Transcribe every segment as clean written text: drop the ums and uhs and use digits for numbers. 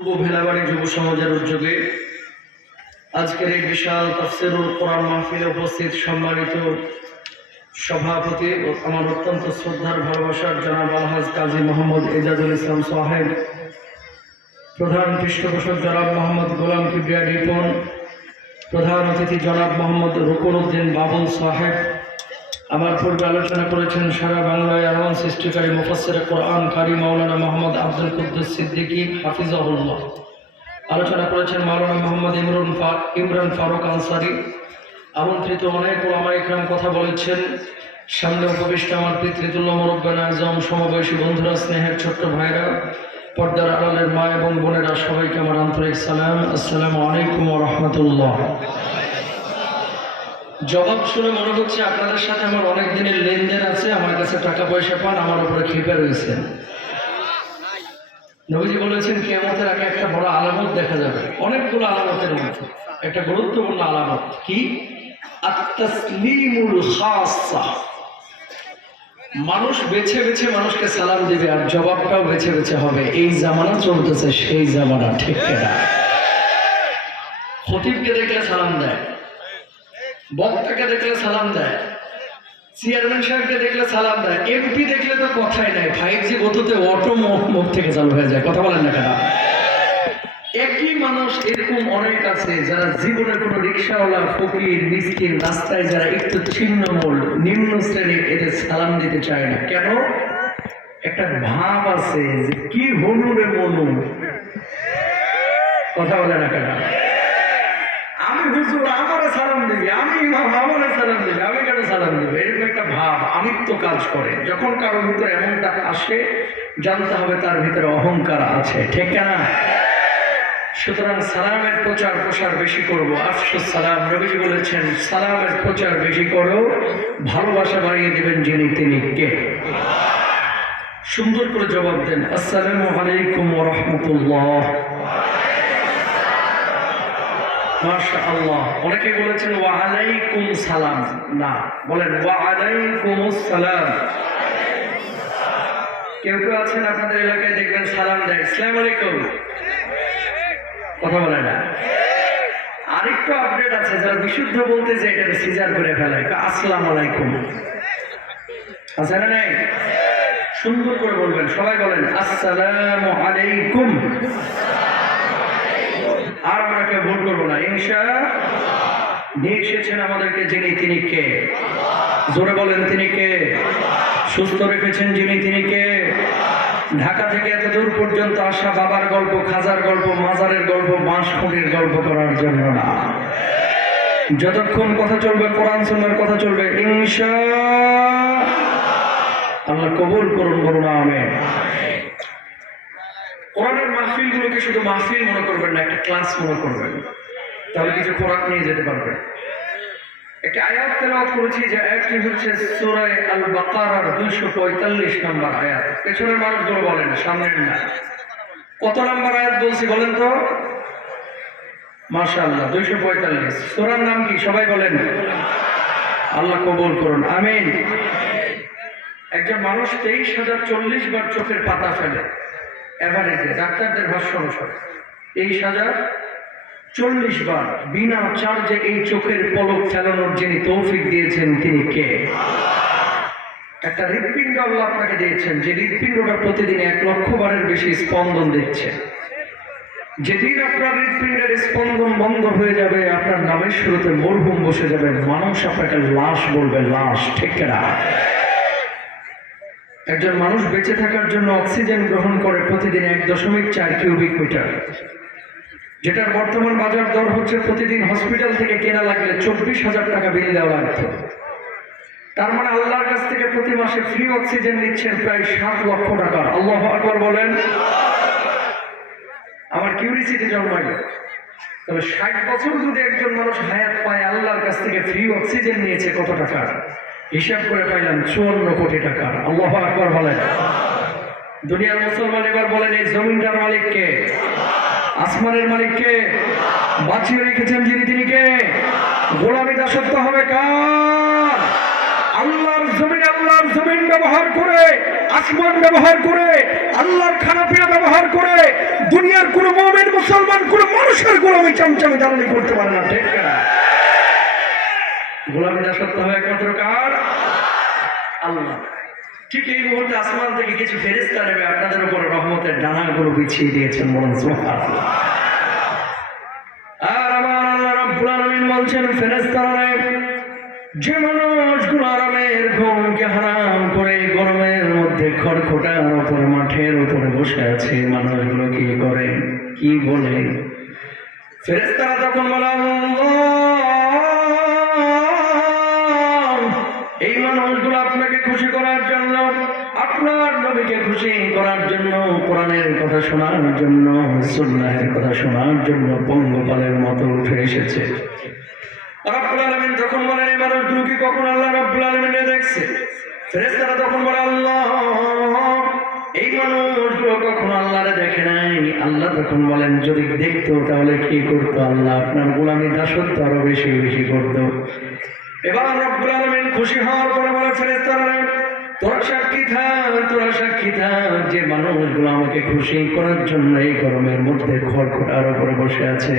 ভেলাবাড়ি যুব সমাজের উদ্যোগে আজকের এই বিশাল তাফসীরুল কোরআন মাহফিলে উপস্থিত সম্মানিত সভাপতি ও আমার অত্যন্ত শ্রদ্ধার ভালোবাসার জনাব আলহাজ কাজী মোহাম্মদ এজাজুল ইসলাম সাহেব, প্রধান পৃষ্ঠপোষক জনাব মোহাম্মদ গোলাম কিবরিয়া রিপন, প্রধান অতিথি জনাব মোহাম্মদ রুকুনুদ্দিন বাবুল সাহেব, আমার পূর্বে আলোচনা করেছেন সারা বাংলায় আলোড়ন সৃষ্টিকারী মুফাসসিরে কোরআন কারি মাওলানা মোহাম্মদ আব্দুল কুদ্দুস সিদ্দিকী হাফিজাহুল্লাহ, আলোচনা করেছেন মাওলানা মোহাম্মদ ইমরান ফারুক আনসারী, আমন্ত্রিত অনেক ওলামা ইকরাম কথা বলেছেন। সামনে উপবিষ্ট আমার পিতৃতুল্য মুরব্বানা আজম, সমবয়সী বন্ধুরা, স্নেহের ছোট্ট ভাইরা, পর্দার আড়ালের মা এবং বোনেরা, সবাইকে আমার আন্তরিক সালাম। আসসালামু আলাইকুম ওয়া রাহমাতুল্লাহ। জবাব শুনে মনে হচ্ছে আপনাদের সাথে আমার অনেক দিনের লেনদেন আছে, আমার কাছে টাকা পয়সা পান, আমার উপরে ক্ষেপে রয়েছেন। নবীজি বলেছেন কিয়ামতের আগে একটা বড় আলামত দেখা যাবে, অনেকগুলো আলামতের মধ্যে একটা গুরুত্বপূর্ণ আলামত কি? আত-তাসলিমুল খাসসা। মানুষ বেছে বেছে মানুষকে সালাম দিবে, আর জবাবটাও বেছে বেছে হবে। এই জামানা চলতেছে সেই জামানা, ঠিক কিনা? খতিবকে দেখলে সালাম দেয়, বক্তাকে দেখলে সালাম দেয়, চেয়ারম্যান সাহেবকে দেখলে সালাম দেয়, এমপি দেখলে তো কথাই নাই। 5G গতিতে অটো মুখ থেকে চালু হয়ে যায়, কথা বলেন না কেন? একই মানুষ এরকম অনেক আছে যারা জীবনে কোনো রিক্সাওয়ালা, ফকির, মিসকিন, রাস্তায় যারা একটু ছিন্নমূল নিম্ন শ্রেণীর, এদের সালাম দিতে চায় না। কেন? একটা ভাব আছে যে কি হনু রে মনু, কথা বলে না কেন? আমি হুজুর আমারে সালাম দিবি, আমি ইমাম আমারে সালাম দিবি, আমি কেন সালাম দিবি? এরকম একটা ভাব আমিত্ব কাজ করে। যখন কারোর ভিতরে এমনটা আসে, জানতে হবে তার ভিতরে অহংকার আছে, ঠিক না? সুতরাং সালামের প্রচার প্রসার বেশি করবো। আফসুস সালাম, নবীজি বলেছেন সালামের প্রচার বেশি করো, ভালোবাসা বাড়িয়ে দেবেন যিনি তিনি কে? সুন্দর করে জবাব দেন, আসসালামু আলাইকুম ওয়া রাহমাতুল্লাহ। মাশাআল্লাহ। অনেকে বলেছেন ওয়া আলাইকুম সালাম, না, বলেন ওয়া আলাইকুমুস সালাম। কেউ কেউ আছেন আপনাদের এলাকায় দেখবেন সালাম দেয় আসসালামু আলাইকুম, কথা বলে না। আরেকটু আপডেট আছে, যারা বিশুদ্ধ বলতে যে এটা সিজার করে ফেলায়, আসসালামু আলাইকুম, আছে না নাই? সুন্দর করে বলবেন, সবাই বলেন আসসালামু আলাইকুম। আর আমরা কেউ ভুল করবো না ইনশাআল্লাহ। নিয়ে এসেছেন আমাদেরকে যিনি তিনি কে? জোরে বলেন তিনি কে? সুস্থ রেখেছেন যিনি তিনি কে? ঢাকা থেকে এত দূর পর্যন্ত আসা বাবার গল্প, খাজার গল্প, মাজারের গল্প, বাঁশখুঁটির গল্প করার জন্য না। যতক্ষণ কথা চলবে কোরআন সুন্নাহর কথা চলবে ইনশাআল্লাহ। আল্লাহ কবুল করুন, বলুন আমিন। কোরআনের মাহফিলগুলোকে শুধু মাহফিল মনে করবেন না, একটা ক্লাস মনে করবেন, তাহলে কিছু কোরআন নিয়ে যেতে পারবেন। একটা আয়াত তেলাওয়াত করেছি, যে আয়াতটি হচ্ছে সূরা আল বাকারার 245 নম্বর আয়াত। পেছনের মানুষগুলো বলেন, সামনের না। কত নম্বর আয়াত বলছি বলেন তো? মাশাআল্লাহ, 245। সূরার নাম কি সবাই বলেন? আল্লাহ কবুল করুন, আমিন। একজন মানুষ 23,040 বার চোখের পাতা ফেলে, এভারেজে, ডাক্তারদের ভাষ্য অনুসারে 23,040 বার বিনা চার্জে এই চোখের পলক ফেলানোর যিনি তৌফিক দিয়েছেন তিনি কে? একটা হৃৎপিণ্ড আল্লাহ আপনাকে দিয়েছেন, যে হৃৎপিণ্ডটা প্রতিদিন 1 লক্ষ বারের বেশি স্পন্দন দিচ্ছে। যেদিন আপনার হৃৎপিণ্ডের স্পন্দন বন্ধ হয়ে যাবে, আপনার নামের শুরুতে মরহুম বসে যাবেন, মানুষ আপনাকে লাশ বলবে, লাশ, ঠিক না? একজন মানুষ বেঁচে থাকার জন্য অক্সিজেন গ্রহণ করে প্রতিদিন 1.4 কিউবিক মিটার, যেটার বর্তমান বাজার দর হচ্ছে প্রতিদিন হসপিটাল থেকে কেনা লাগলে 24,000 টাকা বিল দেওয়া লাগতো। তার মানে আল্লাহর কাছ থেকে প্রতি মাসে ফ্রি অক্সিজেন নিচ্ছেন প্রায় 7 লক্ষ টাকা। আল্লাহু আকবার বলেন। আমার কিউরিসিটি জন্মাইল, তবে 60 বছর যদি একজন মানুষ হায়াত পায়, আল্লাহর কাছ থেকে ফ্রি অক্সিজেন নিয়েছে কত টাকা? হিসাব করে পাইলাম 54 কোটি টাকা। আল্লাহু আকবার বলেন। দুনিয়ার মুসলমান এবার বলেন, এই জমিনটার মালিক কে? আসমানের মালিক কে? বাঁচিয়ে রেখেছেন যিনি তিনি কে? গোলামি দাসত্ব হবে কার? আল্লাহর জমিনে আল্লাহর জমিন ব্যবহার করে, আসমান ব্যবহার করে, আল্লাহর খানাপিনা ব্যবহার করে দুনিয়ার কোন মুমিন মুসলমান কোন মানুষের গোলামি চামচামি দালালি করতে পারে না, ঠিক না? গোলামি দাসত্ব হবে একমাত্র কার? আল্লাহ। ঠিক এই মুহূর্তে আসমান থেকে কিছু ফেরেশতা নেমে আপনাদের উপর রহমতের ডানাগুলো বিছিয়ে দিয়েছেন, বলুন সুবহানাল্লাহ। আর আমার আল্লাহ রাব্বুল আলামিন বলছেন, ফেরেশতারা যে মানুষগুলো আরামের ঘুমকে হারাম করে গরমের মধ্যে খড়খটার উপর মাঠের উপরে বসে আছে, মানুষগুলো কি করে, কি বলে? ফেরেশতারা তখন বলে, এই মানুষগুলো আপনাকে খুশি করার জন্য, আপনার নবীকে খুশি করার জন্য, কোরআনের কথা শোনার জন্য, সুন্নাহের কথা শোনার জন্য পঙ্গপালের মতো উঠে এসেছে। রব্বুল আলামিন তখন বলেন, এই মানুষগুলো কি কখন আল্লাহ রব্বুল আলামিনকে দেখছে? ফেরেশতারা তখন বলে, আল্লাহ, এই মানুষগুলো কখনো আল্লাহরে দেখে নাই। আল্লাহ তখন বলেন, যদি দেখতো তাহলে কি করতো? আল্লাহ আপনার গোলামি দাসত্ব আরো বেশি বেশি করতো। এবার রব্বুল আলামিন খুশি হওয়ার পরে বলে, ফেরেশতারা তোরা সাক্ষী থাক, তোরা সাক্ষী থাক, যে মানুষগুলো আমাকে খুশি করার জন্য এই গরমের মধ্যে খড়খড়ার উপরে বসে আছে,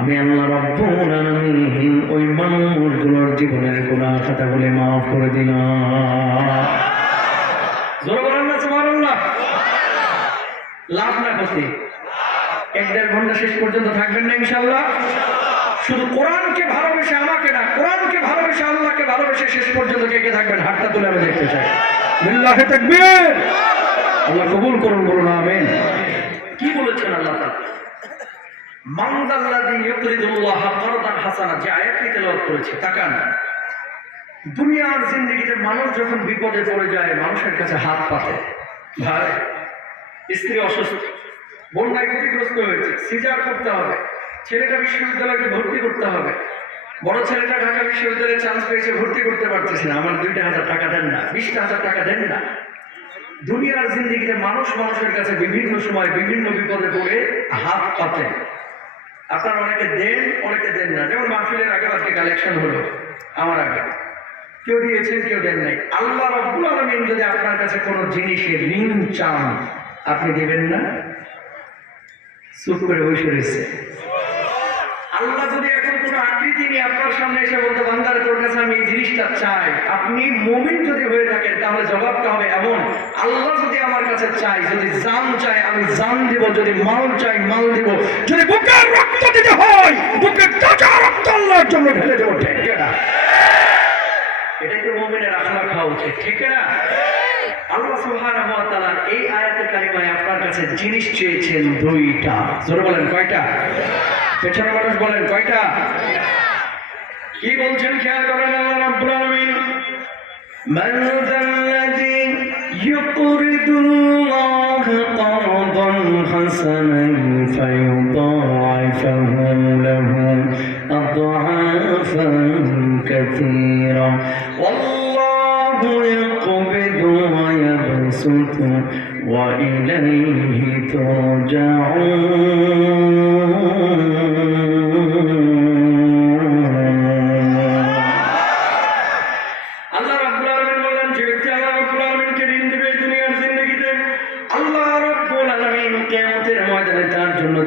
আমি আল্লাহ রাব্বুল আলামিন ওই মানুষগুলোর জীবনের গুনাহ খাতাগুলো মাফ করে দিলাম। জোরে বলেন না সুবহানাল্লাহ। লাভ না ক্ষতি? 1-1.5 ঘন্টা শেষ পর্যন্ত থাকবেন না ইনশাআল্লাহ? শুধু কোরআনকে ভালোবেসে, আমাকে না, কোরআনকে ভালোবেসে, আল্লাহকে ভালোবেসে শেষ পর্যন্ত কে কে থাকবেন? হাতটা তুলে আমি দেখতে চাই। বিল্লাহি তাকবীর। আল্লাহ কবুল করুন, বলুন আমিন। কি বলেছেন আল্লাহ তাআলা? মান যাল্লাযী ইউকরিদুল্লাহ কারদান হাসানা, যে আয়াতটি তেলাওয়াত করেছি, তাকান। দুনিয়ার জিন্দেগিতে মানুষ যখন বিপদে পড়ে যায়, মানুষের কাছে হাত পাতে। ভাই, স্ত্রী অসুস্থ, বন্যায় ক্ষতিগ্রস্ত হয়েছে, সিজার করতে হবে, ছেলেটা বিশ্ববিদ্যালয়ে ভর্তি করতে হবে, বড় ছেলেটা ঢাকা বিশ্ববিদ্যালয়ে চান্স পেয়েছে, ভর্তি করতে পারতেছে না, আমার 2,000 টাকা দেন না, 20,000 টাকা দেন না। দুনিয়ার জিন্দেগিতে মানুষ মানুষের কাছে বিভিন্ন সময় বিভিন্ন বিপদে পড়ে হাত পাতে। আপনারা অনেকে দেন, অনেকে দেন না। যেমন মাহফিলের আগে আজকে কালেকশন হলো, আমার আগে কেউ দিয়েছেন, কেউ দেন নাই। আল্লাহ রাব্বুল আলামিন যদি আপনার কাছে কোনো জিনিসের ঋণ চান, আপনি দেবেন না? চুপ করে বসে রয়েছে। আল্লাহ যদি এখন কোনো আকৃতি নিয়ে আপনার সামনে এসে বলতে, বান্দার তোর কাছে আমি এই জিনিসটা চাই, আপনি মুমিন যদি হয়ে থাকেন তাহলে জবাবটা হবে এমন, আল্লাহ যদি আমার কাছে চাই, যদি জান চাই আমি জান দিব, যদি মাল চাই মাল দিব, যদি বুকের রক্ত দিতে হয় বুকের তাজা রক্ত আল্লাহর জন্য ঢেলে দেবো, ঠিক না? এটাই তো মুমিনের আখলাক হওয়া উচিত, ঠিক না? আল্লাহ সুবহানাহু ওয়া তাআলা এই আয়াতে কারিমায় আপনার কাছে জিনিস চেয়েছেন 2টা। জোরে বলেন কয়টা? পেছনে মানুষ বলেন কয়টা? কি বলছেন খেয়াল করেন। আল্লাহ রাব্বুল আলামিন, মান যাল্লাযী ইউকরিদুল্লাহ কারদান হাসানান ফায়ুদাইফাহু লাহু আদআফান কাসীরা ওয়াল্লাহু ইয়াকবিদু ওয়া ইয়াবসুতু ওয়া ইলাইহি তুরজাউন।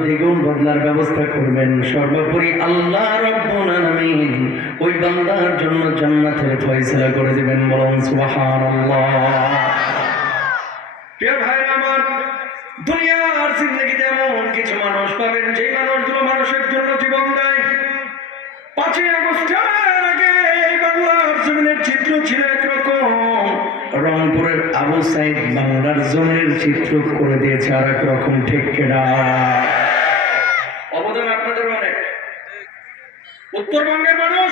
দ্বিগুণ বদলার ব্যবস্থা করবেন। সর্বোপরি আল্লাহ রাব্বুল আলামিন ওই বান্দার জন্য জান্নাতের ফয়সালা করে দিবেন, বলুন সুবহানাল্লাহ। প্রিয় ভাইরা আমার, দুনিয়ার জিন্দেগিতে এমন কিছু মানুষ পাবেন যে মানুষগুলো মানুষের জন্য জীবন দেয়। 5ই আগস্টের আগে এই বাংলার জমিনের চিত্র ছিল একরকম, রংপুরের আবু সাইদ বাংলার জমিনের চিত্র করে দিয়েছে আর এক রকম, ঠিক কিনা? অবদান আপনাদের অনেক। উত্তরবঙ্গের মানুষ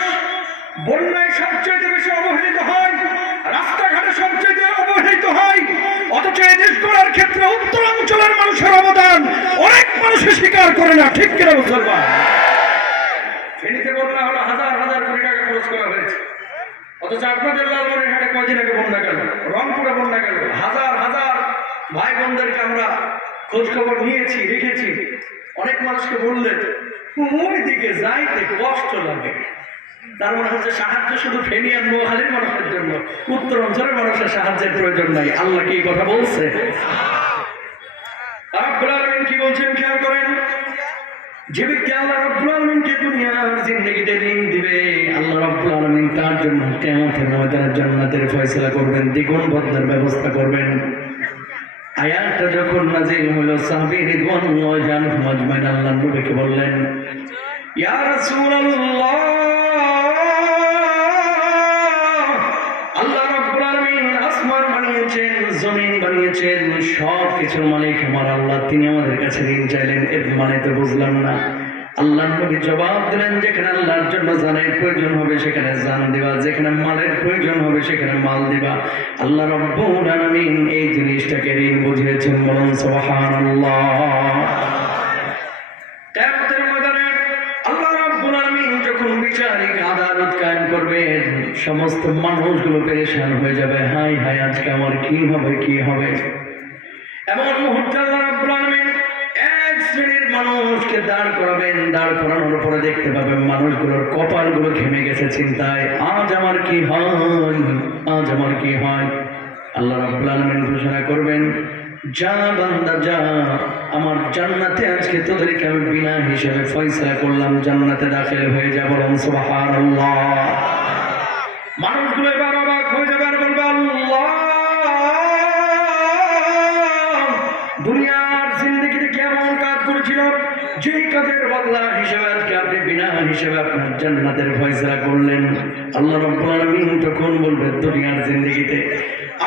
বন্যায় সবচেয়ে বেশি অবহেলিত হয়, রাস্তাঘাটে সবচেয়ে অবহেলিত হয়, অথচ এই দেশ গড়ার ক্ষেত্রে উত্তরাঞ্চলের মানুষের অবদান অনেক মানুষের স্বীকার করে না, ঠিক কিনা মুসলমান? ফেনীতে বন্যা হলো, হাজার হাজার কোটি টাকা খরচ করা হয়েছে, অথচ আপনাদের লালমনিরহাটে কয়দিন আগে বন্যা গেল, রংপুরে বন্যা গেল, হাজার হাজার ভাই বোনদেরকে আমরা খোঁজ খবর নিয়েছি, রেখেছি। অনেক মানুষকে বললে ওই দিকে যাইতে কষ্ট লাগে, তার মানে হচ্ছে সাহায্য শুধু ফেনী আর নোয়াখালীর মানুষের জন্য, উত্তর অঞ্চলের মানুষের সাহায্যের প্রয়োজন নাই। আল্লাহ কি এই কথা বলছে? রব্বুল আলামিন কি বলছেন খেয়াল করেন। যে ব্যক্তি আল্লাহ রব্বুল আলামিনকে দুনিয়ার জিন্দেগিতে ঋণ দিবে, আল্লাহ রব্বুল আলামিন তার জন্য কিয়ামতের ময়দানে জান্নাতের ফয়সালা করবেন, দ্বিগুণ বদলার ব্যবস্থা করবেন। আয়াতটা যখন নাযিল হলো, সাহাবী রিদওয়ানুল্লাহ আলাইহিম আজমাইন আল্লাহর নবীকে বললেন, ইয়া রাসূলুল্লাহ, আল্লাহ রাব্বুল আলামিন আসমান বানিয়েছেন, জমিন বানিয়েছেন, সব কিছুর মালিক আমার আল্লাহ, তিনি আমাদের কাছে ঋণ চাইলেন, এর মানে তো বুঝলাম না। আল্লাহর নবী জবাব দিলেন, যেখানে আল্লাহর জন্য জানের প্রয়োজন হবে সেখানে জান দিবা, যেখানে মালের প্রয়োজন হবে সেখানে মাল দিবা। আল্লাহ রাব্বুল আলামিন এই জিনিসটাকে ঋণ বুঝিয়েছেন, বলুন সুবহানাল্লাহ। কিয়ামতের ময়দানে আল্লাহ রাব্বুল আলামিন যখন বিচারিক আদালত কায়েম করবেন, সমস্ত মানুষগুলো পেরেশান হয়ে যাবে, হায় হায় আজকে আমার কি হবে, কি হবে। এমন মুহূর্তে আল্লাহ রাব্বুল আলামিন এক শ্রেণীর মানুষকে দাঁড় করাবেন, দাঁড় করানোর পরে দেখতে পাবেন মানুষগুলোর কপালগুলো ঘেমে গেছে চিন্তায়, আজ আমার কি হয়, আজ আমার কি হয়। আল্লাহ রাব্বুল আলামিন ঘোষণা করবেন, যা বান্দা যা, আমার জান্নাতে আজকে তোদেরকে আমি বিনা হিসেবে ফয়সালা করলাম, জান্নাতে দাখিল হয়ে যাব, সুবহানাল্লাহ। মানুষগুলো এবার অবাক হয়ে যাবে আর বলবে, আল্লাহ, দুনিয়ার জিন্দেগিতে কেমন কাজ করেছিল, যেই কাজের বদলা হিসেবে আজকে আপনি বিনা হিসেবে আপনার জান্নাতের ফয়সালা করলেন। আল্লাহ রাব্বুল আলামিন তখন বলবে, দুনিয়ার জিন্দেগিতে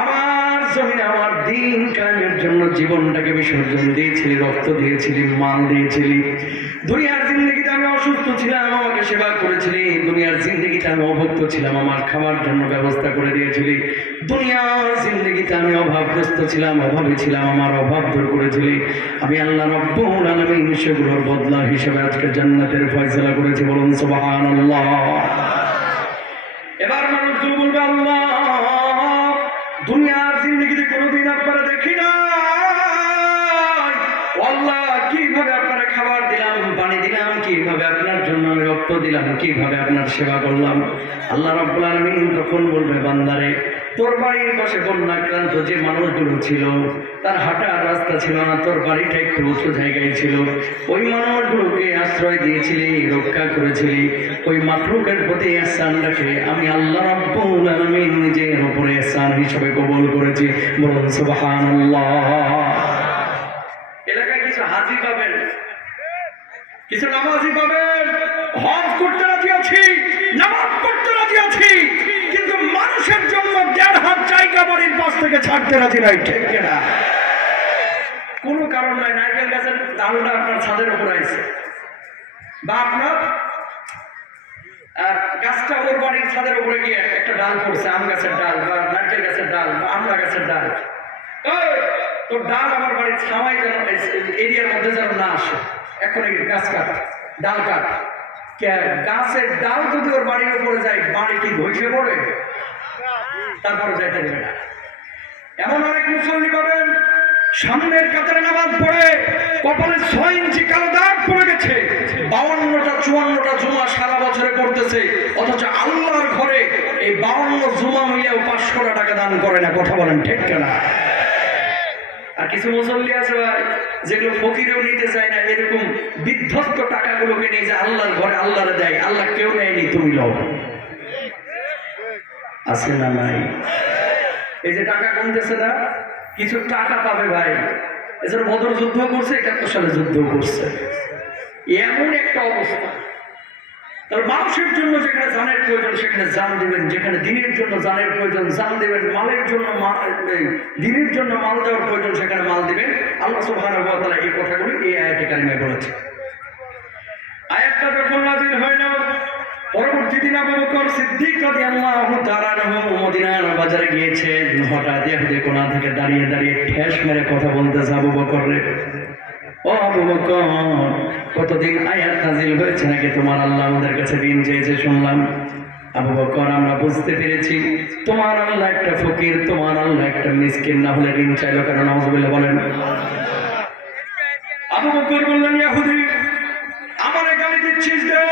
আমার জমিনে আমার দিন কায়েমের জন্য জীবনটাকে বিসর্জন দিয়েছিলি, রক্ত দিয়েছিলি, মাল দিয়েছিলি। দুনিয়ার জিন্দেগিতে আমি অসুস্থ ছিলাম, আমাকে সেবা করেছিলি। দুনিয়ার জিন্দেগিতে আমি অভুক্ত ছিলাম, আমার খাবার জন্য ব্যবস্থা করে দিয়েছিলি। দুনিয়ার জিন্দেগিতে আমি অভাবগ্রস্ত ছিলাম, অভাবী ছিলাম, আমার অভাব দূর করেছিলি। আমি আল্লাহ রাব্বুল আলামিন সেগুলোর বদলা হিসেবে আজকে জান্নাতের ফয়সালা করেছি, বলুন সুবহানাল্লাহ। এবার মানুষগুলো বলবে, আল্লাহ, দুনিয়ার জিন্দেগিতে কোনোদিন আপনারা দেখি না, আল্লাহ কিভাবে আপনারা খাবার দিলাম, পানি দিলাম, কিভাবে আপনার জন্য আমি রক্ত দিলাম, কিভাবে আপনার সেবা করলাম। আল্লাহ রাব্বুল আলামিন তখন বলবে, বান্দারে, তোর বাড়ির পাশে বন্যাক্রান্ত যে মানুষগুলো ছিল, তার হাঁটার রাস্তা ছিল না, তোর বাড়িটা একটু উঁচু জায়গায় ছিল, ওই মানুষগুলোকে আশ্রয় দিয়েছিলি, রক্ষা করেছিলি। ওই মাখলুকের প্রতি ইহসানটাকে আমি আল্লাহ রাব্বুল আলামিন নিজের উপরে ইহসান হিসেবে কবুল করেছি, বলুন সুবহানাল্লাহ। এলাকায় কিছু হাজি পাবেন, কিছু নামাজি পাবেন, হজ করতে রাজি আছি, নামাজ পড়তে রাজি আছি, কিন্তু মানুষের জন্য 1.5 হাত জায়গা বাড়ির পাশ থেকে ছাড়তে রাজি নাই, ঠিক কিনা? কোনো কারণ নাই, নারকেল গাছের ডালটা আপনার ছাদের উপর আছে, বা আপনার গাছটা ওর বাড়ির ছাদের উপরে গিয়ে একটা ডাল পড়ছে, আম গাছের ডাল বা নারকেল গাছের ডাল বা আমলা গাছের ডাল, তোর ডাল আমার বাড়ির ছাওয়াই যেন এরিয়ার মধ্যে যেন না আসে, এখন এই গাছ কাট, ডাল কাট। গাছের ডাল যদি ওর বাড়ির উপরে যায়, বাড়ি কি ধসে পড়ে? তারপরে যাইতে দেবে না। এমন অনেক মুসল্লি পাবেন, সামনের কাতারে নামাজ পড়ে কপালে 6 ইঞ্চি কালো দাগ পড়ে গেছে, 52টা 54টা জুমা সারা বছরে পড়তেছে, অথচ আল্লাহর ঘরে এই 52 জুমা মিলেও 500 টাকা দান করে না, কথা বলেন ঠিক কিনা? আর কিছু মুসল্লি আছে ভাই, যেগুলো ফকিরেও নিতে চায় না, এরকম বিধ্বস্ত টাকাগুলোকে নিয়ে যে আল্লাহর ঘরে আল্লাহরে দেয়, আল্লাহ কেউ নেয়নি, তুমি লও। আছে না নাই? এই যে টাকা কমতেছে না, কিছু টাকা পাবে ভাই, এছাড়া বদর যুদ্ধ করছে, 71 সালে যুদ্ধ করছে, এমন একটা অবস্থা। তাহলে মানুষের জন্য যেখানে জানের প্রয়োজন সেখানে জান দিবেন, যেখানে দিনের জন্য জানের প্রয়োজন জান দিবেন, মালের জন্য দিনের জন্য মাল দেওয়ার প্রয়োজন সেখানে মাল দিবেন। আল্লাহ সুবহানাহু ওয়া তাআলা এই কথাগুলো এই আয়াতে কারিমায় বলেছে। আয়াতটা যখন নাযিল হলো, পরবর্তী দিন আবু বকর সিদ্দিক রাদিয়াল্লাহু তাআলা আনহু মদিনার বাজারে গিয়েছেন। হঠাৎ ইহুদি কোণা থেকে দাঁড়িয়ে দাঁড়িয়ে ঠেস মেরে কথা বলতেছে, আবু বকর রে, ও আবু বকর, কতদিন আয়াত নাযিল হয়েছে নাকি তোমার আল্লাহ আমাদের কাছে ঋণ চেয়েছে শুনলাম। আবু বকর, আমরা বুঝতে পেরেছি তোমার আল্লাহ একটা ফকির, তোমার আল্লাহ একটা মিসকিন, না হলে ঋণ চাইলো কেন? নাউযুবিল্লাহ বলেন। আবু বকর বললেন, ইহুদি আমারে গালি দিচ্ছিস রে,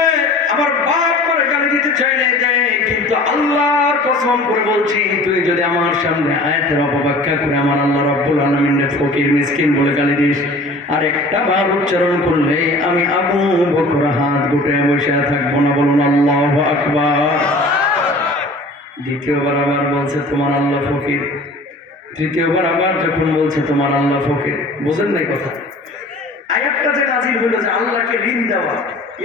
আমার বাপ করে গালি দিতে দিতে চাইলে দেয়, কিন্তু আল্লাহর কসম করে বলছি, তুই যদি আমার সামনে আয়াতের অপব্যাখ্যা করে আমার আল্লাহ রাব্বুল আলামিনের ফকির মিসকিন বলে গালি দিস, আর একটা বার উচ্চারণ করলে আমি আবু বকর হাত গুটিয়ে বসে থাকবো না। বলুন আল্লাহু আকবার। দ্বিতীয়বার আবার বলছে তোমার আল্লাহ ফকির। তৃতীয়বার আবার যখন বলছে তোমার আল্লাহ ফকির, বুঝেন নাই কথা? আয়াতটা যে নাজিল হলো যে আল্লাহকে ঋণ দেওয়া।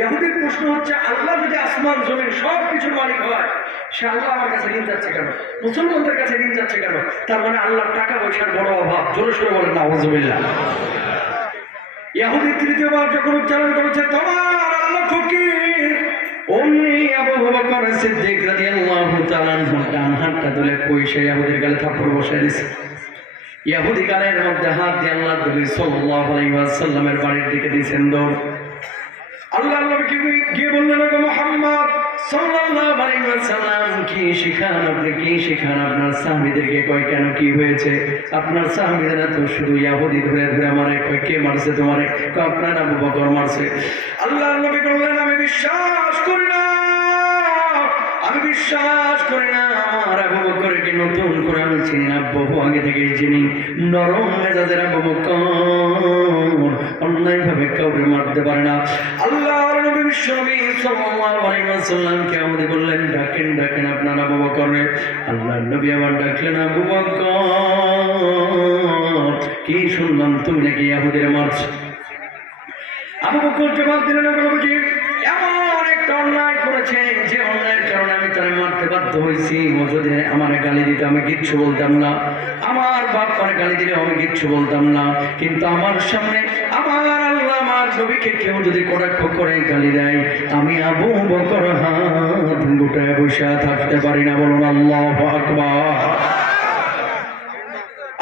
ইহুদির প্রশ্ন হচ্ছে, আল্লাহ যদি আসমান জমিন সব কিছুর মালিক হয়, সে আল্লাহ আমার কাছে ঋণ যাচ্ছে কেন? মুসলমানদের কাছে ঋণ যাচ্ছে কেন? তার মানে আল্লাহর টাকা পয়সার বড় অভাব। জোরে সোরে বলেন নাউযুবিল্লাহ। ইহুদি তৃতীয়বার যখন উচ্চারণ করেছে তোমার আল্লাহ ফকির, অমনি আবু বকর সিদ্দিক রাদিয়াল্লাহু তাআলা আনহু ডান হাতটা তুলে কইসে ইহুদির গালে থাপ্পড় বসায় দিয়েছে। ইহুদি গালের মধ্যে হাত দিয়ে আল্লাহ নবী সাল্লাল্লাহু আলাইহি ওয়াসাল্লামের বাড়ির দিকে দিয়েছেন দৌড়। আল্লাহর নবীকে গিয়ে বললেন, ওগো মুহাম্মদ সাল্লাল্লাহু আলাইহি ওয়াসাল্লাম, কি শিখান আপনি, কি শিখান আপনার সাহাবীদেরকে? কয় কেন, কি হয়েছে? আপনার সাহাবীরা তো শুধু ইহুদি ধরে ধরে মারে। কয় কে মারছে তোমারে? কয় আপনার আবু বকর মারছে। আল্লাহর নবী বললেন, আমি বিশ্বাস করি না, আমি বিশ্বাস করি না। আমার আবু বকরকে নতুন করে আমি চিনি না, বহু আগে থেকেই চিনি। নরম মেজাজের আবু বকর অন্যায়ভাবে কাউকে মারতে পারে না। আল্লাহর নবী বিশ্বনবী সাল্লাল্লাহু আলাইহি ওয়াসাল্লামকে আমাদের বললেন, ডাকেন ডাকেন আপনার আবু বকরকে। আল্লাহর নবী আবার ডাকলেন, আবু বকর কি শুনলাম তুমি নাকি ইহুদিরে মারছো? আবু বকর জবাব দিলেন, নবীজি এমন একটা অন্যায় করেছে যে অন্যায়ের কারণে আমি তারে মারতে বাধ্য হয়েছি। ও যদি আমার গালি দিত আমি কিচ্ছু বলতাম না, আমার বাপ করে গালি দিলে আমি কিচ্ছু বলতাম না, কিন্তু আমার সামনে আমার আল্লাহ আমার নবীকে কেউ যদি কটাক্ষ করে গালি দেয়, আমি আবু বকর হাত গুটায় বসে থাকতে পারি না। বলুন আল্লাহু আকবার।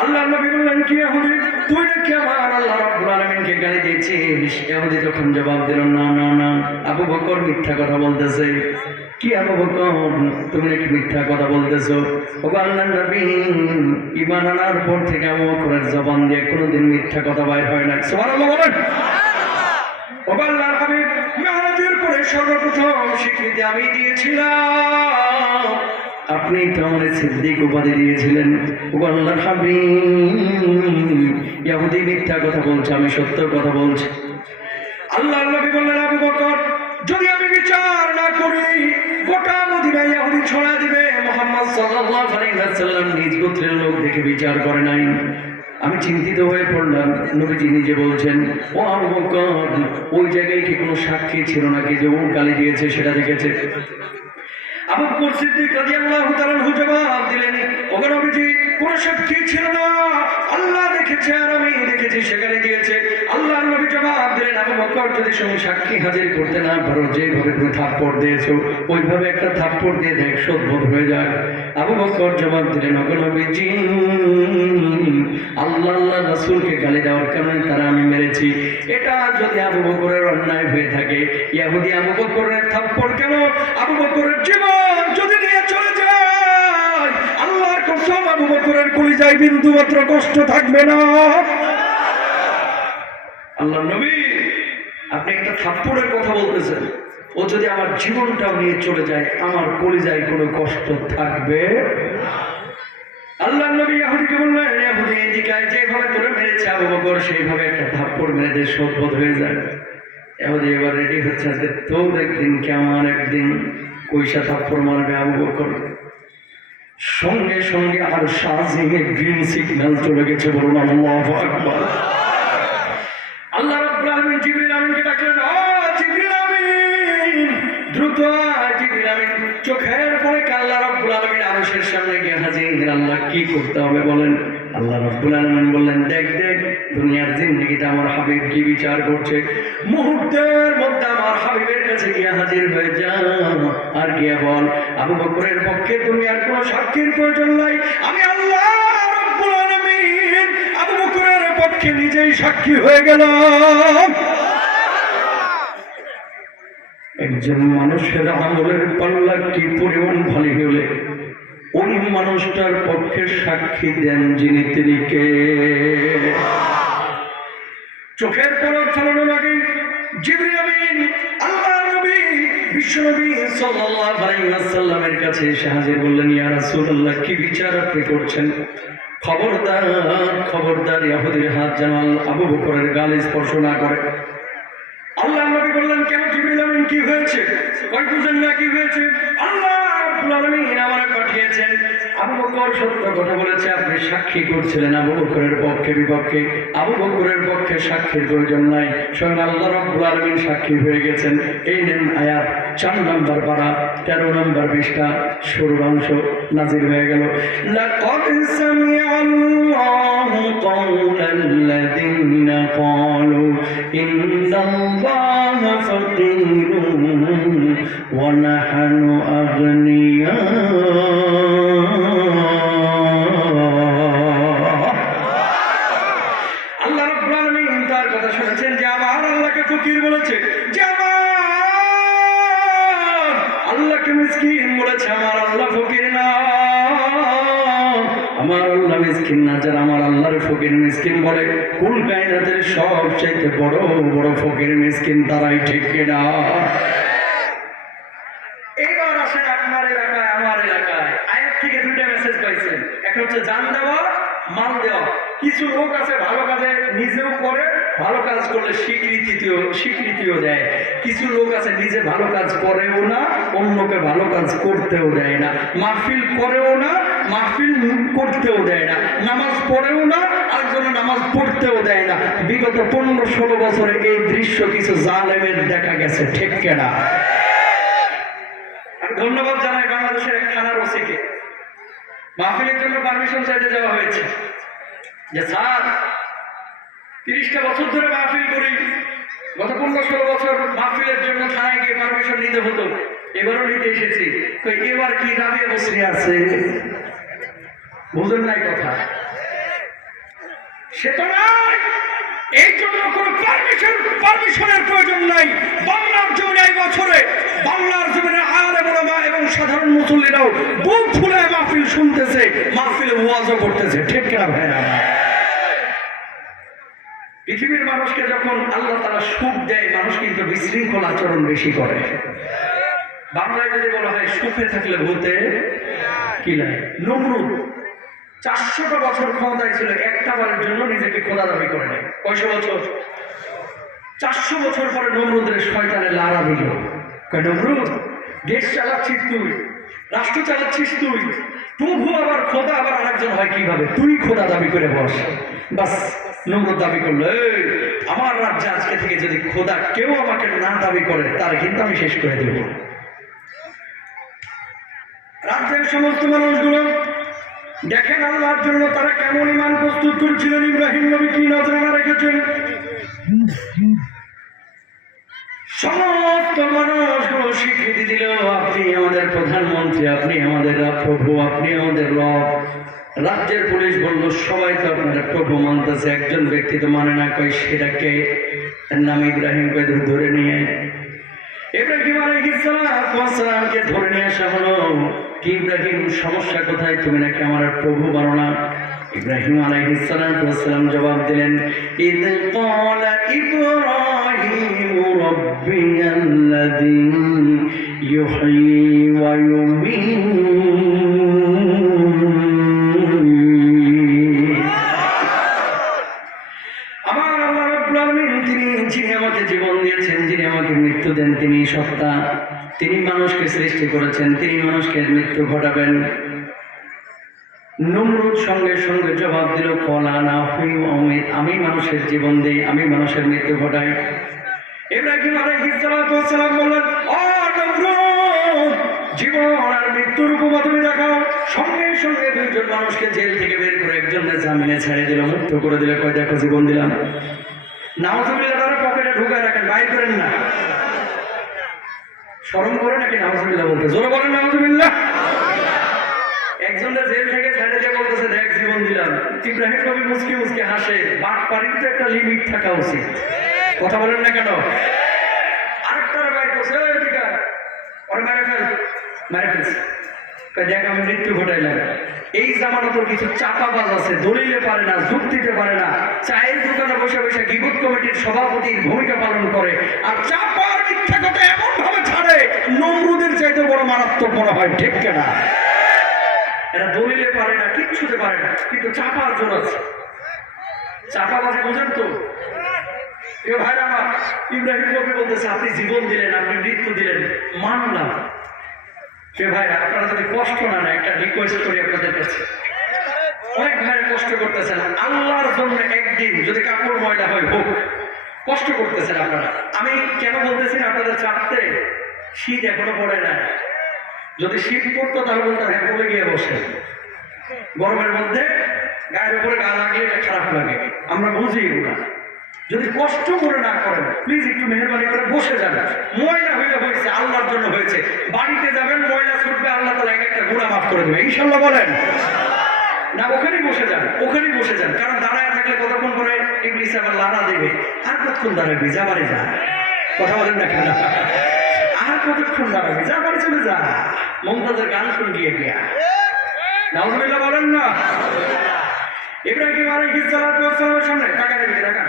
আল্লাহ নবী বললেন, কি ইহুদি তুই নাকি আমার আল্লাহ রাব্বুল আলামিনকে গালি দিয়েছিস? ইহুদি তখন জবাব দিল, না না না, আবু বকর মিথ্যা কথা বলতেছে। কি আবু বকর তুমি নাকি মিথ্যা কথা বলতেছো? ওগো আল্লাহর নবী, ঈমান আনার পর থেকে আবু বকরের জবান দিয়ে কোনোদিন মিথ্যা কথা বাইর হয় না। সুবহানাল্লাহ বলেন। ওগো আল্লাহর হাবিব, মেরাজের পরে সর্বপ্রথম স্বীকৃতি আমি দিয়েছিলাম, আপনি তো আমার সিদ্দিক উপাধি দিয়েছিলেন। ওগো আল্লাহর হাবিব, ইহুদি মিথ্যা কথা বলছে, আমি সত্য কথা বলছি। আল্লাহর নবী বললেন, আবু বকর যদি আমি বিচার না করি গোটা মদিনা ইহুদি ছড়া দিবে। মুহাম্মদ সাল্লাল্লাহু আলাইহি ওয়াসাল্লাম নিজ গোত্রের লোক দেখে বিচার করে নাই। আমি চিন্তিত হয়ে পড়লাম। নবীজি নিজে বলছেন, ও আবু বকর ওই জায়গায় কি কোনো সাক্ষী ছিল নাকি যে ও গালি দিয়েছে সেটা দেখেছে? আবু বকর সিদ্দিক রাদিয়াল্লাহু তাআলা জবাব দিলেন, ওগো নবীজি কোনো সাক্ষী ছিল না, আল্লাহ দেখেছে আর আমি দেখেছি সেখানে দিয়েছে। আল্লাহর নবী জবাব দিলেন, আবু বকর যদি তুমি সাক্ষী হাজির করতে না পারো, যেভাবে তুমি থাপ্পড় দিয়েছো ওইভাবে একটা থাপ্পড় দিয়ে দেখ, শোধবোধ হয়ে যায়। আবু বকর জবাব দিলেন, ওগো নবীজি আল্লাহ রাসূলকে গালি দেওয়ার কারণে তারা আমি মেরেছি। এটা যদি আবু বকরের অন্যায় হয়ে থাকে, ইহুদি আবু বকরের থাপ্পড় কেন আবু বকরের জীবন যদি নিয়ে চলে যায়, আল্লাহর কসম আবু বকরের কলিজায় বিন্দু মাত্র কষ্ট থাকবে না। আল্লাহর নবী আপনি একটা থাপ্পড়ের কথা বলতেছেন, ও যদি আমার জীবনটাও নিয়ে চলে যায় আমার কলিজায় কোনো কষ্ট থাকবে। আল্লাহর নবী ইহুদিকে বললেন, ইহুদি এদিকে যেভাবে তোরে মেরেছে আবু বকর সেইভাবে একটা থাপ্পড় মেরে দে, শোধবোধ হয়ে যায়। ইহুদি এবার রেডি হচ্ছে, আজকে তোর একদিন কি আমার একদিন, কইসা থাপ্পড় মারবে আবু বকর। সঙ্গে সঙ্গে আর শাহজিংয়ে গ্রিন সিগন্যাল চলে গেছে। বলুন আল্লাহু আকবার। আল্লাহ রাব্বুল আলামিন জিবরিল আমিনকে ডাকলেন, ও জিবরিল আমিন দ্রুত আয়। জিবরিল আমিন চোখের পরে আল্লাহ রাব্বুল আলামিন আরশের সামনে গিয়ে হাজির। আল্লাহ কি করতে হবে বলেন? আল্লাহ রাব্বুল আলামিন বললেন, দেখ দেখ দুনিয়ার জিন্দেগিতে আমার হাবিব কি বিচার করছে, মুহূর্তের মধ্যে আমার হাবিবের কাছে গিয়ে হাজির হয়ে যা আর গিয়ে বল, আবু বকরের পক্ষে দুনিয়ার কোনো সাক্ষীর প্রয়োজন নাই, আমি আল্লাহ রাব্বুল আলামিন আবু বকরের পক্ষে নিজেই সাক্ষী হয়ে গেলাম। একজন মানুষের আমলের পাল্লা কি পরিমাণ ভারী হলে ওই মানুষটার পক্ষে সাক্ষী দেন যিনি, তিনি কে? চোখের পলক ফেলানোর আগে জিবরিল আমিন আল্লাহর নবী বিশ্বনবী সাল্লাল্লাহু আলাইহি ওয়াসাল্লামের কাছে এসে হাজির বললেন, ইয়া রাসূলুল্লাহ, কি বিচার আপনি করছেন? খবরদার খবরদার, ইহুদির হাত যেন আবু বকরের গালে স্পর্শ না করে। আল্লাহ নবী বললেন, কেন জিবরিল আমিন, কি হয়েছে? কই বুঝেন না কি হয়েছে? আল্লাহ রাব্বুল আলামিন আমারে পাঠিয়েছেন। আবু বকর সত্য কথা বলেছে, আপনি সাক্ষী করছিলেন আবু বকরের পক্ষে বিপক্ষে। আবু বকরের পক্ষে সাক্ষীর প্রয়োজন নাই, স্বয়ং আল্লাহ রাব্বুল আলামিন সাক্ষী হয়ে গেছেন। এই নেন আয়াত 4 নম্বর পারা 13 নম্বর পৃষ্ঠা শুরুর অংশ নাজিল হয়ে গেল। লাকাদ সামিআল্লাহু কাওলাল্লাযীনা ক্বালু ইন্নাল্লাহা ফাকীরুন ওয়া নাহনু আগনিয়া। আল্লাহ রাব্বুল আলামিন তার কথা শুনেছেন যে আমার আল্লাহকে ফকির বলেছে, যে আমার আল্লাহকে মিসকিন বলেছে। আমার আল্লাহ ফকির না, আমার আল্লাহ মিসকিন না। যারা আমার আল্লাহর ফকির মিসকিন বলে, কুল কায়নাতের সবচাইতে বড় বড় ফকির মিসকিন তারাই, ঠিক কিনা? এইবার আসেন আপনার এলাকায় আমার এলাকায় আয়াত থেকে 2টা মেসেজ পাইছেন। একটা হচ্ছে জান দেওয়া, মাল দেওয়া। কিছু লোক আছে ভালো কাজে নিজেও করে, ভালো কাজ করলে স্বীকৃতিও দেয়। কিছু লোক আছে নিজে ভালো কাজ করেও না, অন্যকে ভালো কাজ করতেও দেয় না। মাহফিল করেও না, মাহফিল করতেও দেয় না। নামাজ পড়েও না, আরেকজনের নামাজ পড়তেও দেয় না। বিগত 15-16 বছরে এই দৃশ্য কিছু জালেমের দেখা গেছে, ঠিক কিনা? ধন্যবাদ জানাই বাংলাদেশের এক থানার ওসিকে। মাহফিলের জন্য পারমিশন চাইতে যাওয়া হয়েছে যে স্যার 30টা বছর ধরে মাহফিল করি, গত 15-16 বছর মাহফিলের জন্য থানায় গিয়ে পারমিশন নিতে হতো, এবারও নিতে এসেছি। তো এবার কি রাবিয়া বসরি আছে? বুঝেন নাই কথা? সে তো নাই, এই জন্য কোন পারমিশনের প্রয়োজন নাই। বাংলার জমিনে এই বছরে বাংলার জমিনে আলেম ওলামা এবং সাধারণ মুসল্লিরাও বুক ফুলে মাহফিল শুনতেছে, মাহফিলে ওয়াজও করতেছে, ঠিক কিনা ভাইরা? পৃথিবীর মানুষকে যখন আল্লাহ তাআলা সুখ দেয়, মানুষ কিন্তু বিশৃঙ্খল আচরণ বেশি করে। বাংলায় যদি বলা হয় সুখে থাকলে ভূতে কিলায়। নমরুদ 400টা বছর ক্ষমতায় ছিল, একটা বারের জন্য নিজেকে খোদা দাবি করে নেয়। কয়শো বছর? 400 বছর পরে নমরুদের শয়তানে লারা দিল। কয় নমরুদ, দেশ চালাচ্ছিস তুই, রাষ্ট্র চালাচ্ছিস তুই, প্রভু আবার খোদা আবার আরেকজন হয় কিভাবে? তুই খোদা দাবি করে বস। বাস নমরুদ দাবি করলো, আমার রাজ্যে আজকে থেকে যদি খোদা কেউ আমাকে না দাবি করে, তার কিন্তু আমি শেষ করে দেব। রাজ্যের সমস্ত মানুষগুলো দেখেন আল্লাহর জন্য তারা কেমন ঈমান প্রস্তুত করেছিলেন। ইব্রাহিম নবী কি নজরানা রেখেছেন? সমস্ত মানুষগুলো স্বীকৃতি দিল, আপনি আমাদের প্রধানমন্ত্রী, আপনি আমাদের প্রভু, আপনি আমাদের রব। রাজ্যের পুলিশ বলল, সবাই তো আপনারা প্রভু মানতেছে, একজন ব্যক্তি তো মানে না। কই সেটাকে? তার নাম ইব্রাহিম। কই ধরে নিয়ে ইব্রাহিম আলাইহিস সালামকে ধরে নিয়ে আসা হলো। কি ইব্রাহিম, সমস্যা কোথায়? তুমি নাকি আমার প্রভু মানো না? ইব্রাহিম আলাইহিস সালাম জবাব দিলেন, ইদ ক্বালা ইব্রাহিম রাব্বিয়াল্লাযী ইউহয়ী ওয়া ইউমীত। আমার আল্লাহ রাব্বুল আলামিন, যিনি আমাকে জীবন দিয়েছেন, যিনি আমাকে মৃত্যু দেন, তিনি সত্তা, তিনি মানুষকে সৃষ্টি করেছেন, তিনি মানুষকে মৃত্যু ঘটাবেন। নমরুদ সঙ্গে সঙ্গে জবাব দিল, কলা না হুই অমিত, আমি মানুষের জীবন দিই, আমি মানুষের মৃত্যু ঘটাই। ইব্রাহিম আলাইহিস সালাম বললেন, ও নমরুদ, জীবন আর মৃত্যুর উপমা তুমি দেখাও। সঙ্গে সঙ্গে 2জন মানুষকে জেল থেকে বের করে একজনের জামিনে ছেড়ে দিল, মুক্ত করে দিল। কয় দেখো জীবন দিলাম। নাউজুবিল্লাহ, তারা পকেটে ঢুকায় রাখেন, বাইর করেন না। শরম করে নাকি নাউজুবিল্লাহ বলতে? জোরে বলেন নাউজুবিল্লাহ। একজনের জেল থেকে ছেড়ে দিয়ে বলতেছে, দেখ জীবন দিলাম। ইব্রাহিম নবী মুচকি মুচকি হাসে। বাটপাড়ির তো একটা লিমিট থাকা উচিত, কথা বলেন না কেন? আরেকটারে বাইর করছে, ওরে মেরে ফেলছে। দেখ আমি মৃত্যু ঘটাইলাম। এই জামানতের কিছু চাপাবাজ আছে, দলিলে পারে না, যুক্তিতে পারে না, চায়ের দোকানে বসে বসে গিবত কমিটির সভাপতির ভূমিকা পালন করে, আর চাপার মিথ্যা কথা এমন ভাবে ছাড়ে মনে হয়, ঠিক কিনা? এরা দলিলে পারে না, কিচ্ছুতে পারে না, কিন্তু চাপার জোর আছে। চাপাবাজি বোঝেন তো? এ ভাই আমার, ইব্রাহিম নবী বলতেছে আপনি জীবন দিলেন, আপনি মৃত্যু দিলেন, মানলাম। কে ভাই, আপনারা যদি কষ্ট না নেয়, একটা রিকোয়েস্ট করি আপনাদের কাছে। অনেক ভাইরা কষ্ট করতেছেন আল্লাহর জন্য, একদিন যদি কাপড় ময়লা হয় হোক, কষ্ট করতেছেন আপনারা। আমি কেন বলতেছি আপনাদের চাপতে? শীত এখনো পড়ে না। যদি শীত পড়তো তাহলে বলতে হ্যাঁ বলে গিয়ে বসে। গরমের মধ্যে গায়ের উপরে গা লাগলে এটা খারাপ লাগে, আমরা বুঝি এগুলা। যদি কষ্ট করে না করেন, প্লিজ একটু মেহরবানি করে বসে যান। ময়লা হইলে হয়েছে, আল্লাহর জন্য হয়েছে। বাড়িতে যাবেন, ময়লা ছুটবে, আল্লাহ তাআলা এক একটা গুনাহ মাফ করে দেবে ইনশাআল্লাহ। বলেন না? ওখানেই বসে যান, ওখানেই বসে যান। কারণ দাঁড়ায় থাকলে কতক্ষণ পরে ইবলিস আবার লাড়া দেবে। আর কতক্ষণ দাঁড়াবি, যা বাড়ি যা। কথা বলেন না কেন? আর কতক্ষণ দাঁড়াবি, যা বাড়ি চলে যা। মমতাজের গান শুন গিয়ে গিয়া নাউজুবিল্লাহ বলেন না। ইব্রাহিম আলাইহিস সালাতু ওয়াস সালামের সামনে টাকা দিকে টাকা।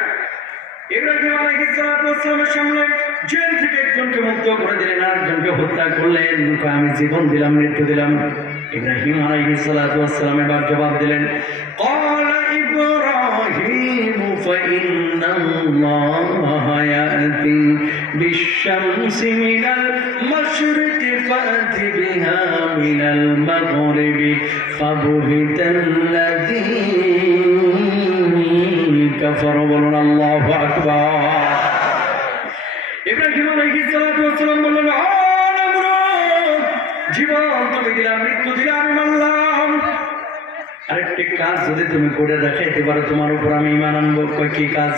ইব্রাহিম আলাইহিস সালাতু ওয়াস সালামের সামনে জেল থেকে একজনকে মুক্ত করে দিলেন, আর একজনকে হত্যা করলেন। আমি জীবন দিলাম, মৃত্যু দিলাম। ইব্রাহিম আলাইহিস সালাতু ওয়াস সালাম এবার জবাব দিলেন, ক্বালা ইব্রাহিম ফাইন্নাল্লাহা ইয়াতি বিশ-শামসি মিনাল মাশরিকি ফাতি বিহা মিনাল মাগরিবি ফাবুহিতাল্লাযী কাফারা। বলুন আল্লাহু আকবার। ইব্রাহিম আলাইহিস সালাতু ওয়াস সালাম বললেন, ও নমরুদ, জীবন তুমি দিলাম, মৃত্যু দিলাম, আমি মানলাম। আরেকটি কাজ যদি তুমি করে দেখাইতে পারো, তোমার উপর আমি ঈমান আনবো। কি কাজ?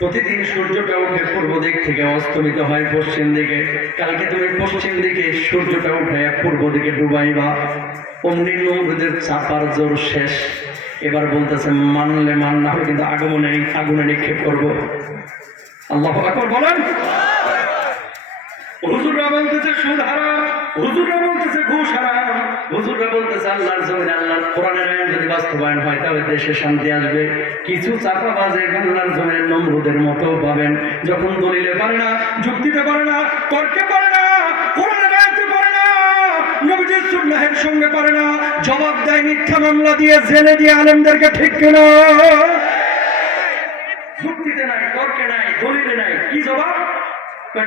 প্রতিদিন সূর্যটা উঠে পূর্ব দিক থেকে অস্তমিত হয় পশ্চিম দিকে। কালকে তুমি পশ্চিম দিকে সূর্যটা উঠে পূর্ব দিকে ডুবাইবা। অমনি নমরুদের চাপার জোর শেষ। এবার বলতেছে মানলে মান, না হলে কিন্তু আগুনে নিক্ষেপ করবো। আল্লাহু আকবার বলেন। হুজুররা বলতেছে সুদ হারাম, হুজুররা বলতেছে ঘুষ হারাম, হুজুররা বলতেছে আল্লাহর জমিনে আল্লাহর কোরআনের আইন যদি বাস্তবায়ন হয় তাহলে দেশে শান্তি আসবে। কিছু চাপাবাজে আল্লাহর জমিনের নমরুদের মতো পাবেন, যখন দলিলে পারে না, যুক্তিতে পারে না, তর্কে পারে না, কোরআনের আয়াতে পারে না, নবীজির সুন্নাহের সঙ্গে পারে না, জবাব দেয় মিথ্যা মামলা দিয়ে, জেলে দিয়ে আলেমদেরকে। ঠিক কিনা? যুক্তিতে নাই, তর্কে নাই, দলিলে নাই, কি জবাব?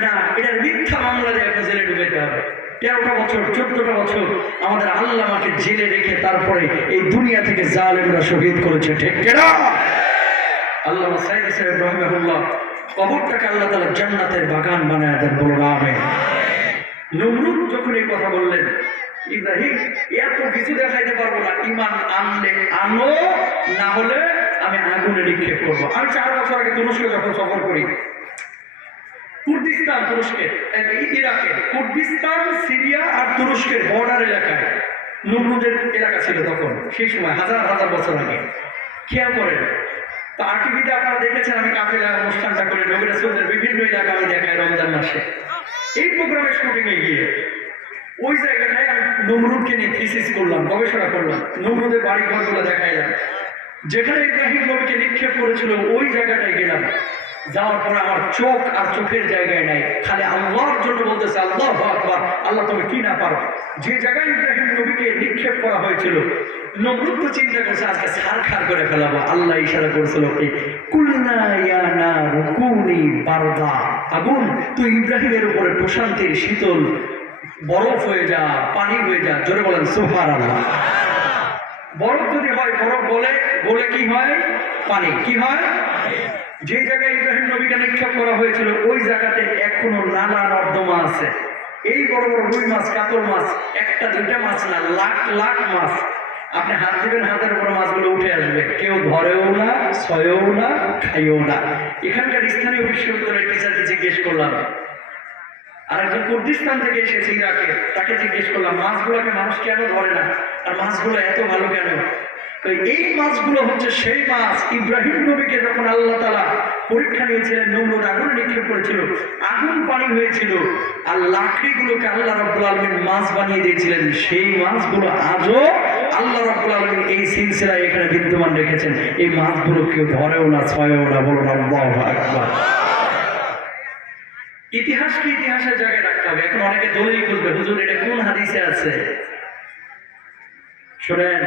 না, এটার মিথ্যা মামলা দিয়ে একটা জেলে ঢুকাইতে হবে। 13টা বছর 14টা বছর আমাদের আল্লামাকে জেলে রেখে তারপরে এই দুনিয়া থেকে জালেমরা শহীদ করেছে। ঠিক কিনা? আল্লামা সাইয়্যিদ সাহেব রাহিমাহুল্লাহ কবরটাকে আল্লাহ তাআলা জান্নাতের বাগান বানায় দেন। বলুন আমিন। নমরুদ যখন এই কথা বললেন, ইব্রাহিম এত কিছু দেখাইতে পারবো না, ঈমান আনলে আনো, না হলে আমি আগুনে নিক্ষেপ করবো। আমি 4 বছর আগে তুরস্কে যখন সফর করি, কুর্দিস্তান, তুরস্কের ইরাকের কুর্দিস্তান, সিরিয়া আর তুরস্কের বর্ডার এলাকায় নমরুদের এলাকা ছিল তখন, সেই সময় হাজার হাজার বছর আগে। খেয়াল করেন তো, আরটিভিতে আপনারা দেখেছেন আমি কাফেলা অনুষ্ঠানটা করে নবী রাসূলের বিভিন্ন এলাকা আমি দেখাই রমজান মাসে। এই প্রোগ্রামের শুটিংয়ে গিয়ে ওই জায়গাটায় আমি নমরুদকে নিয়ে থিসিস করলাম, গবেষণা করলাম, নমরুদের বাড়ি ঘরগুলো দেখাইলাম। যেখানে ইব্রাহিম নবীকে নিক্ষেপ করেছিল ওই জায়গাটায় গেলাম। যাওয়ার পরে আমার চোখ আর চোখের জায়গায় নাই, খালি আল্লাহর জন্য বলতেছে আল্লাহু আকবার, আল্লাহ তুমি কি না পারো। যে জায়গায় ইব্রাহিম নবীকে নিক্ষেপ করা হয়েছিল, নমরুদ তো চিন্তা করছে আজকে ছারখার করে ফেলাবো। আল্লাহ ইশারা করেছিল কি, কুলনা ইয়া নারু কুনি বারদা, আগুন তুই ইব্রাহিমের উপরে প্রশান্তির শীতল বরফ হয়ে যা, পানি হয়ে যা। জোরে বলেন সুবহানাল্লাহ। বরফ যদি হয়, বরফ বলে কি হয়? পানি। কি হয়? যে জায়গায় ইব্রাহিম নবীকে নিক্ষেপ করা হয়েছিল ওই জায়গাতে এখনো নানা নর্দমা আছে। এই বড় বড় রুই মাছ, কাতল মাছ, একটা দুইটা মাছ না, লাখ লাখ মাছ। আপনি হাত দিবেন, হাতের উপর মাছগুলো উঠে আসবে, কেউ ধরেও না, ছয়েও না, খাইও না। এখানকার স্থানীয় বিশ্ববিদ্যালয়ের টিচারকে জিজ্ঞেস করলাম, আর একজন কুর্দিস্তান থেকে এসেছে ইরাকে, তাকে জিজ্ঞেস করলাম মাছগুলোকে মানুষ কেন ধরে না, আর মাছগুলো এত ভালো কেন? এই মাছগুলো হচ্ছে সেই মাছ ইব্রাহিম নবীকে যখন আল্লাহ তাআলা পরীক্ষা নিয়েছিলেন, নমরুদ আগুনে নিক্ষেপ করেছিল, আগুন পানি হয়েছিল, আর লাকড়িগুলোকে আল্লাহ রাব্বুল আলামিন মাছ বানিয়ে দিয়েছিলেন। সেই মাছগুলো আজও আল্লাহ রাব্বুল আলামিন এই সিলসিলায় এখানে বিদ্যমান রেখেছেন। এই মাছগুলো কেউ ধরেও না, ছয়েও না। বলুন আল্লাহু আকবার। ইতিহাসকে ইতিহাসের জায়গায় রাখতে হবে। এখন অনেকে দলিল খুঁজবে, হুজুর এটা কোন হাদিসে আছে? শোনেন,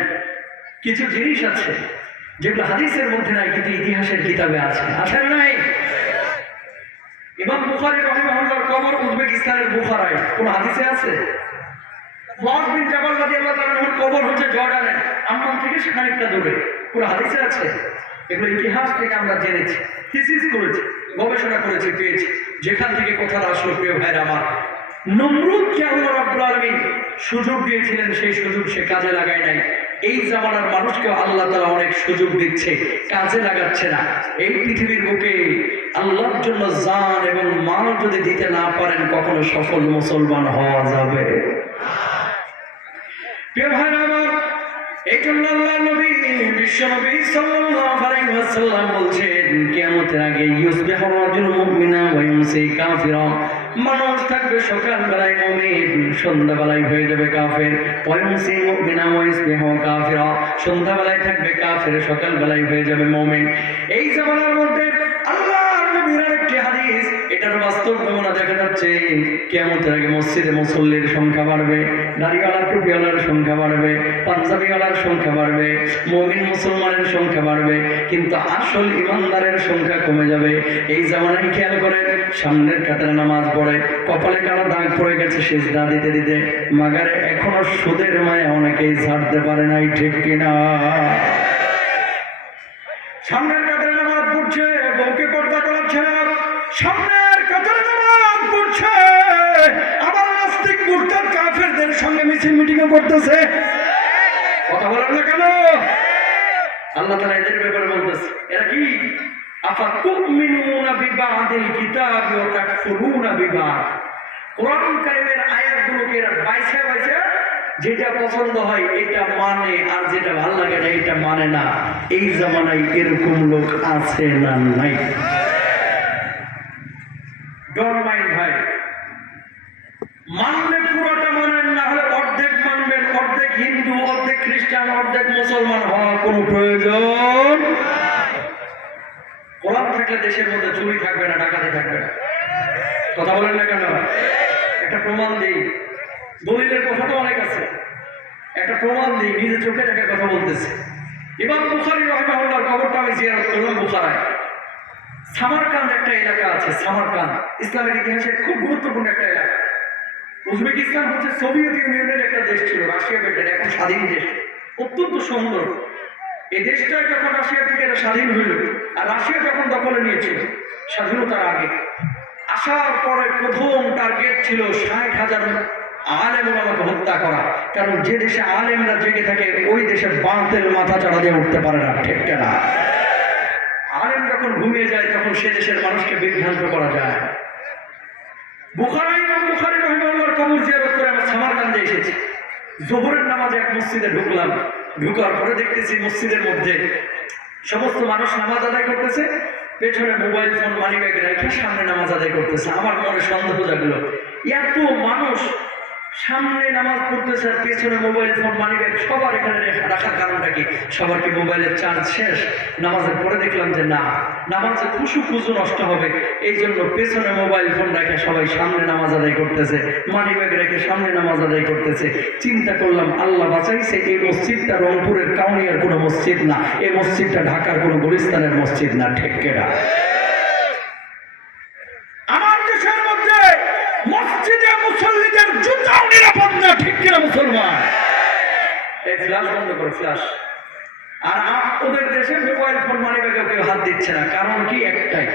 কিছু জিনিস আছে যেগুলো হাদিসের মধ্যে নাই কিন্তু ইতিহাসের কিতাবে আছে। আছে না নাই? ইমাম বুখারী রাহিমাহুল্লাহর কবর উজবেকিস্তানের বুখারায়, কোন হাদিসে আছে? মুআয বিন জাবাল রাদিয়াল্লাহু তাআলা আনহুর কবর হচ্ছে জর্ডানে, আম্মান থেকে খানিকটা দূরে, কোন হাদিসে আছে? এগুলো ইতিহাস থেকে আমরা জেনেছি, থিসিস করেছি, গবেষণা করেছি, পেয়েছি। যেখান থেকে কোথাটা আসলো প্রিয় ভাইরা আমার, নমরুদকে আল্লাহ রাব্বুল আলামিন সুযোগ দিয়েছিলেন, সেই সুযোগ সে কাজে লাগায় নাই। এই জামানার মানুষকে আল্লাহ তাআলা অনেক সুযোগ দিচ্ছে, কাজে লাগাচ্ছে না। এই পৃথিবীর বুকে আল্লাহর জন্য জান এবং মাল যদি দিতে না পারেন, কখনো সফল মুসলমান হওয়া যাবে? প্রিয় ভাইরা আমার, এই জন্য আল্লাহ নবী বিশ্বনবী সাল্লাল্লাহু আলাইহি ওয়াসাল্লাম বলছেন, কিয়ামতের আগে ইউসবিহু রাজুলুন মুমিনা ওয়া ইউমসি কাফিরা, মানুষ থাকবে সকালবেলায় মুমিন, সন্ধ্যাবেলায় হয়ে যাবে কাফের। ওয়া ইউমসি মুমিনা ওয়া ইউসবিহু কাফিরা, সন্ধ্যাবেলায় থাকবে কাফের, সকালবেলায় হয়ে যাবে মুমিন। এই জামানার মধ্যে আল্লাহর নবীর আরেকটি হাদিস, এটার বাস্তব নমুনা দেখা যাচ্ছে। কিয়ামতের আগে মসজিদে মুসল্লির সংখ্যা বাড়বে, দাড়িওয়ালা টুপিওয়ালার সংখ্যা বাড়বে, পাঞ্জাবিওয়ালার সংখ্যা বাড়বে, মুমিন মুসলমানের সংখ্যা বাড়বে, কিন্তু আসল ইমানদারের সংখ্যা কমে যাবে। এই জামানায় খেয়াল করেন, সামনের কাতারে নামাজ পড়ে, কপালে কালো দাগ পড়ে গেছে সিজদা দিতে দিতে, মাগারে এখনো সুদের মায়া অনেকেই ছাড়তে পারে নাই, ঠিক কিনা? সামনের কাতারে নামাজ পড়ছে, বউকে পর্দা করাচ্ছে না, সামনের কাতারে নামাজ পড়ছে, আবার নাস্তিক মুরতাদ কাফেরদের সঙ্গে মিছিল মিটিং করতেছে। কথা বলেন না কেন? আল্লাহ তাআলা এদের ব্যাপারে বলতেছে, এরা কি আফাতুমিনুনা বিবাদিল কিতাবি ওয়া তাকফুরুনা বিবাদ। কোরআন কারীমের আয়াতগুলোকে এরা বাইছে বাইছে যেটা পছন্দ হয় এটা মানে, আর যেটা ভালো লাগে না এটা মানে না। এই জামানায় এরকম লোক আছে না নাই? ডর মাইন্ড ভাই, মানলে পুরোটা মানেন, না হলে অর্ধেক মানবেন। অর্ধেক হিন্দু, অর্ধেক খ্রিস্টান, অর্ধেক মুসলমান হওয়ার কোনো প্রয়োজন। কোরআন থাকলে দেশের মধ্যে চুরি থাকবে না, ডাকাতি থাকবে না। কথা বলেন না কেন? একটা প্রমাণ দিই, দলিলের কথা তো অনেক আছে, একটা প্রমাণ দিই, নিজে চোখে দেখা কথা বলতেছে। ইমাম বুখারী রাহিমাহুল্লাহর কবরটা আমি জিয়ারত করলাম বুখারায়। সামারকান্দ একটা এলাকা আছে, সামারকান্দ ইসলামের ইতিহাসে খুব গুরুত্বপূর্ণ একটা এলাকা। উজবেকিস্তান হচ্ছে সোভিয়েত ইউনিয়নের একটা দেশ ছিল, রাশিয়া বেটের, এখন স্বাধীন দেশ, অত্যন্ত সুন্দর। এই দেশটা যখন রাশিয়া থেকে এটা স্বাধীন হইল, আর রাশিয়া যখন দখলে নিয়েছিল স্বাধীনতার আগে, আসার পরে প্রথম টার্গেট ছিল ৬০,০০০ আলেম ওলামাকে হত্যা করা। কারণ যে দেশে আলেমরা জেগে থাকে ওই দেশে বাতিল মাথা চাড়া দিয়ে উঠতে পারে না, ঠিক না? আলেম যখন ঘুমিয়ে যায় তখন সে দেশের মানুষকে বিভ্রান্ত করা যায়। বুখারায় ইমাম বুখারী রাহিমাহুল্লাহর কবর জিয়ারত করে আমরা সামারকান্দে এসেছি। যোহরের নামাজে এক মসজিদে ঢুকলাম, ঢুকার পরে দেখতেছি মসজিদের মধ্যে সমস্ত মানুষ নামাজ আদায় করতেছে, পেছনে মোবাইল ফোন মানি ব্যাগ রেখে সামনে নামাজ আদায় করতেছে। আমার মনে সন্দেহ জাগলো, এত মানুষ সামনে নামাজ পড়তেছে আর পেছনে মোবাইল ফোন মানি ব্যাগ সবার এখানে রাখার কারণটা কি? সবার কি মোবাইলের চার্জ শেষ? নামাজের পরে দেখলাম যে না, নামাজে খুশু নষ্ট হবে, এই জন্য পেছনে মোবাইল ফোন রেখে সবাই সামনে নামাজ আদায় করতেছে, মানি ব্যাগ রেখে সামনে নামাজ আদায় করতেছে। চিন্তা করলাম, আল্লাহ বাঁচাইছে, এই মসজিদটা রংপুরের কাউনিয়ার কোনো মসজিদ না, এই মসজিদটা ঢাকার কোনো গুলিস্তানের মসজিদ না, ঠিক কিনা? আমার দেশের মধ্যে মসজিদে মুসল্লিদের জুতাও নিরাপদ না, ঠিক কিনা মুসলমান? এই ফ্ল্যাশ বন্ধ করো, ফ্ল্যাশ। আর ওদের দেশে মোবাইল ফোন মানি ব্যাগে কেউ হাত দিচ্ছে না, কারণ কি? একটাই,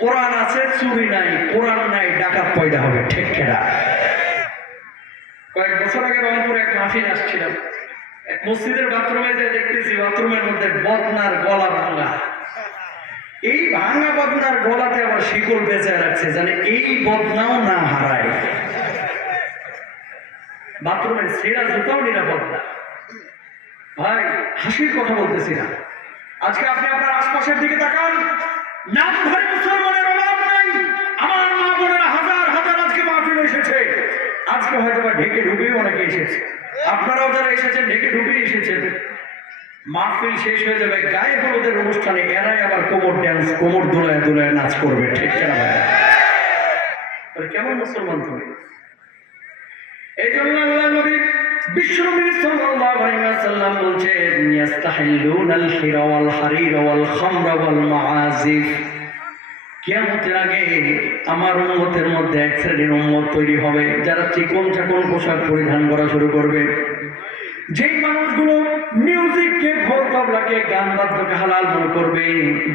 কোরআন আছে, চুরি নাই, কোরআন নাই, ডাকাত পয়দা হবে, ঠিক কিনা? কয়েক বছর আগে রংপুরে এক মাহফিল আসছিলাম, এক মসজিদের বাথরুমে যে দেখতেছি বাথরুমের মধ্যে বদনার গলা ভাঙা। এই ভাঙা বদনার গলাতে আবার শিকল বেঁচে রাখছে, জানে এই বদনাও না হারায়। বাথরুমের ছেঁড়া জুতাও নিরাপদ না। ভাই, হাসির কথা বলতেছি না। আজকে আপনি আপনার আশপাশের দিকে তাকান, নাম ধরে মুসলমানের অভাব নাই। আমার মা বোনেরা হাজার হাজার আজকে মাহফিল এসেছে, আজকে হয়তো বা ঢেকে ঢুকেই অনেকে এসেছে, আপনারাও যারা এসেছেন ঢেকে ঢুকেই এসেছেন। মাহফিল শেষ হয়ে যাবে, গায়ে হলুদের অনুষ্ঠানে এরাই আবার কোমর ড্যান্স, কোমর দোলায় দোলায় নাচ করবে, ঠিক কিনা? কেমন মুসলমান তুমি? এই জন্য আল্লাহ নবী বিশ্বনবী সাল্লাল্লাহু আলাইহি ওয়াসাল্লাম বলছেন ইয়াস্তাহিলুনাল হিরা ওয়াল হারিরা ওয়াল খামরা ওয়াল মাআজিফ। কিয়ামতের আগে আমার উম্মতের মধ্যে এক শ্রেণীর উম্মত তৈরি হবে যারা চিকন চাকন পোশাক পরিধান করা শুরু করবে। যেই মানুষগুলো মিউজিককে, ঢোল তবলাকে, গান বাদ্যকে হালাল মনে করবে,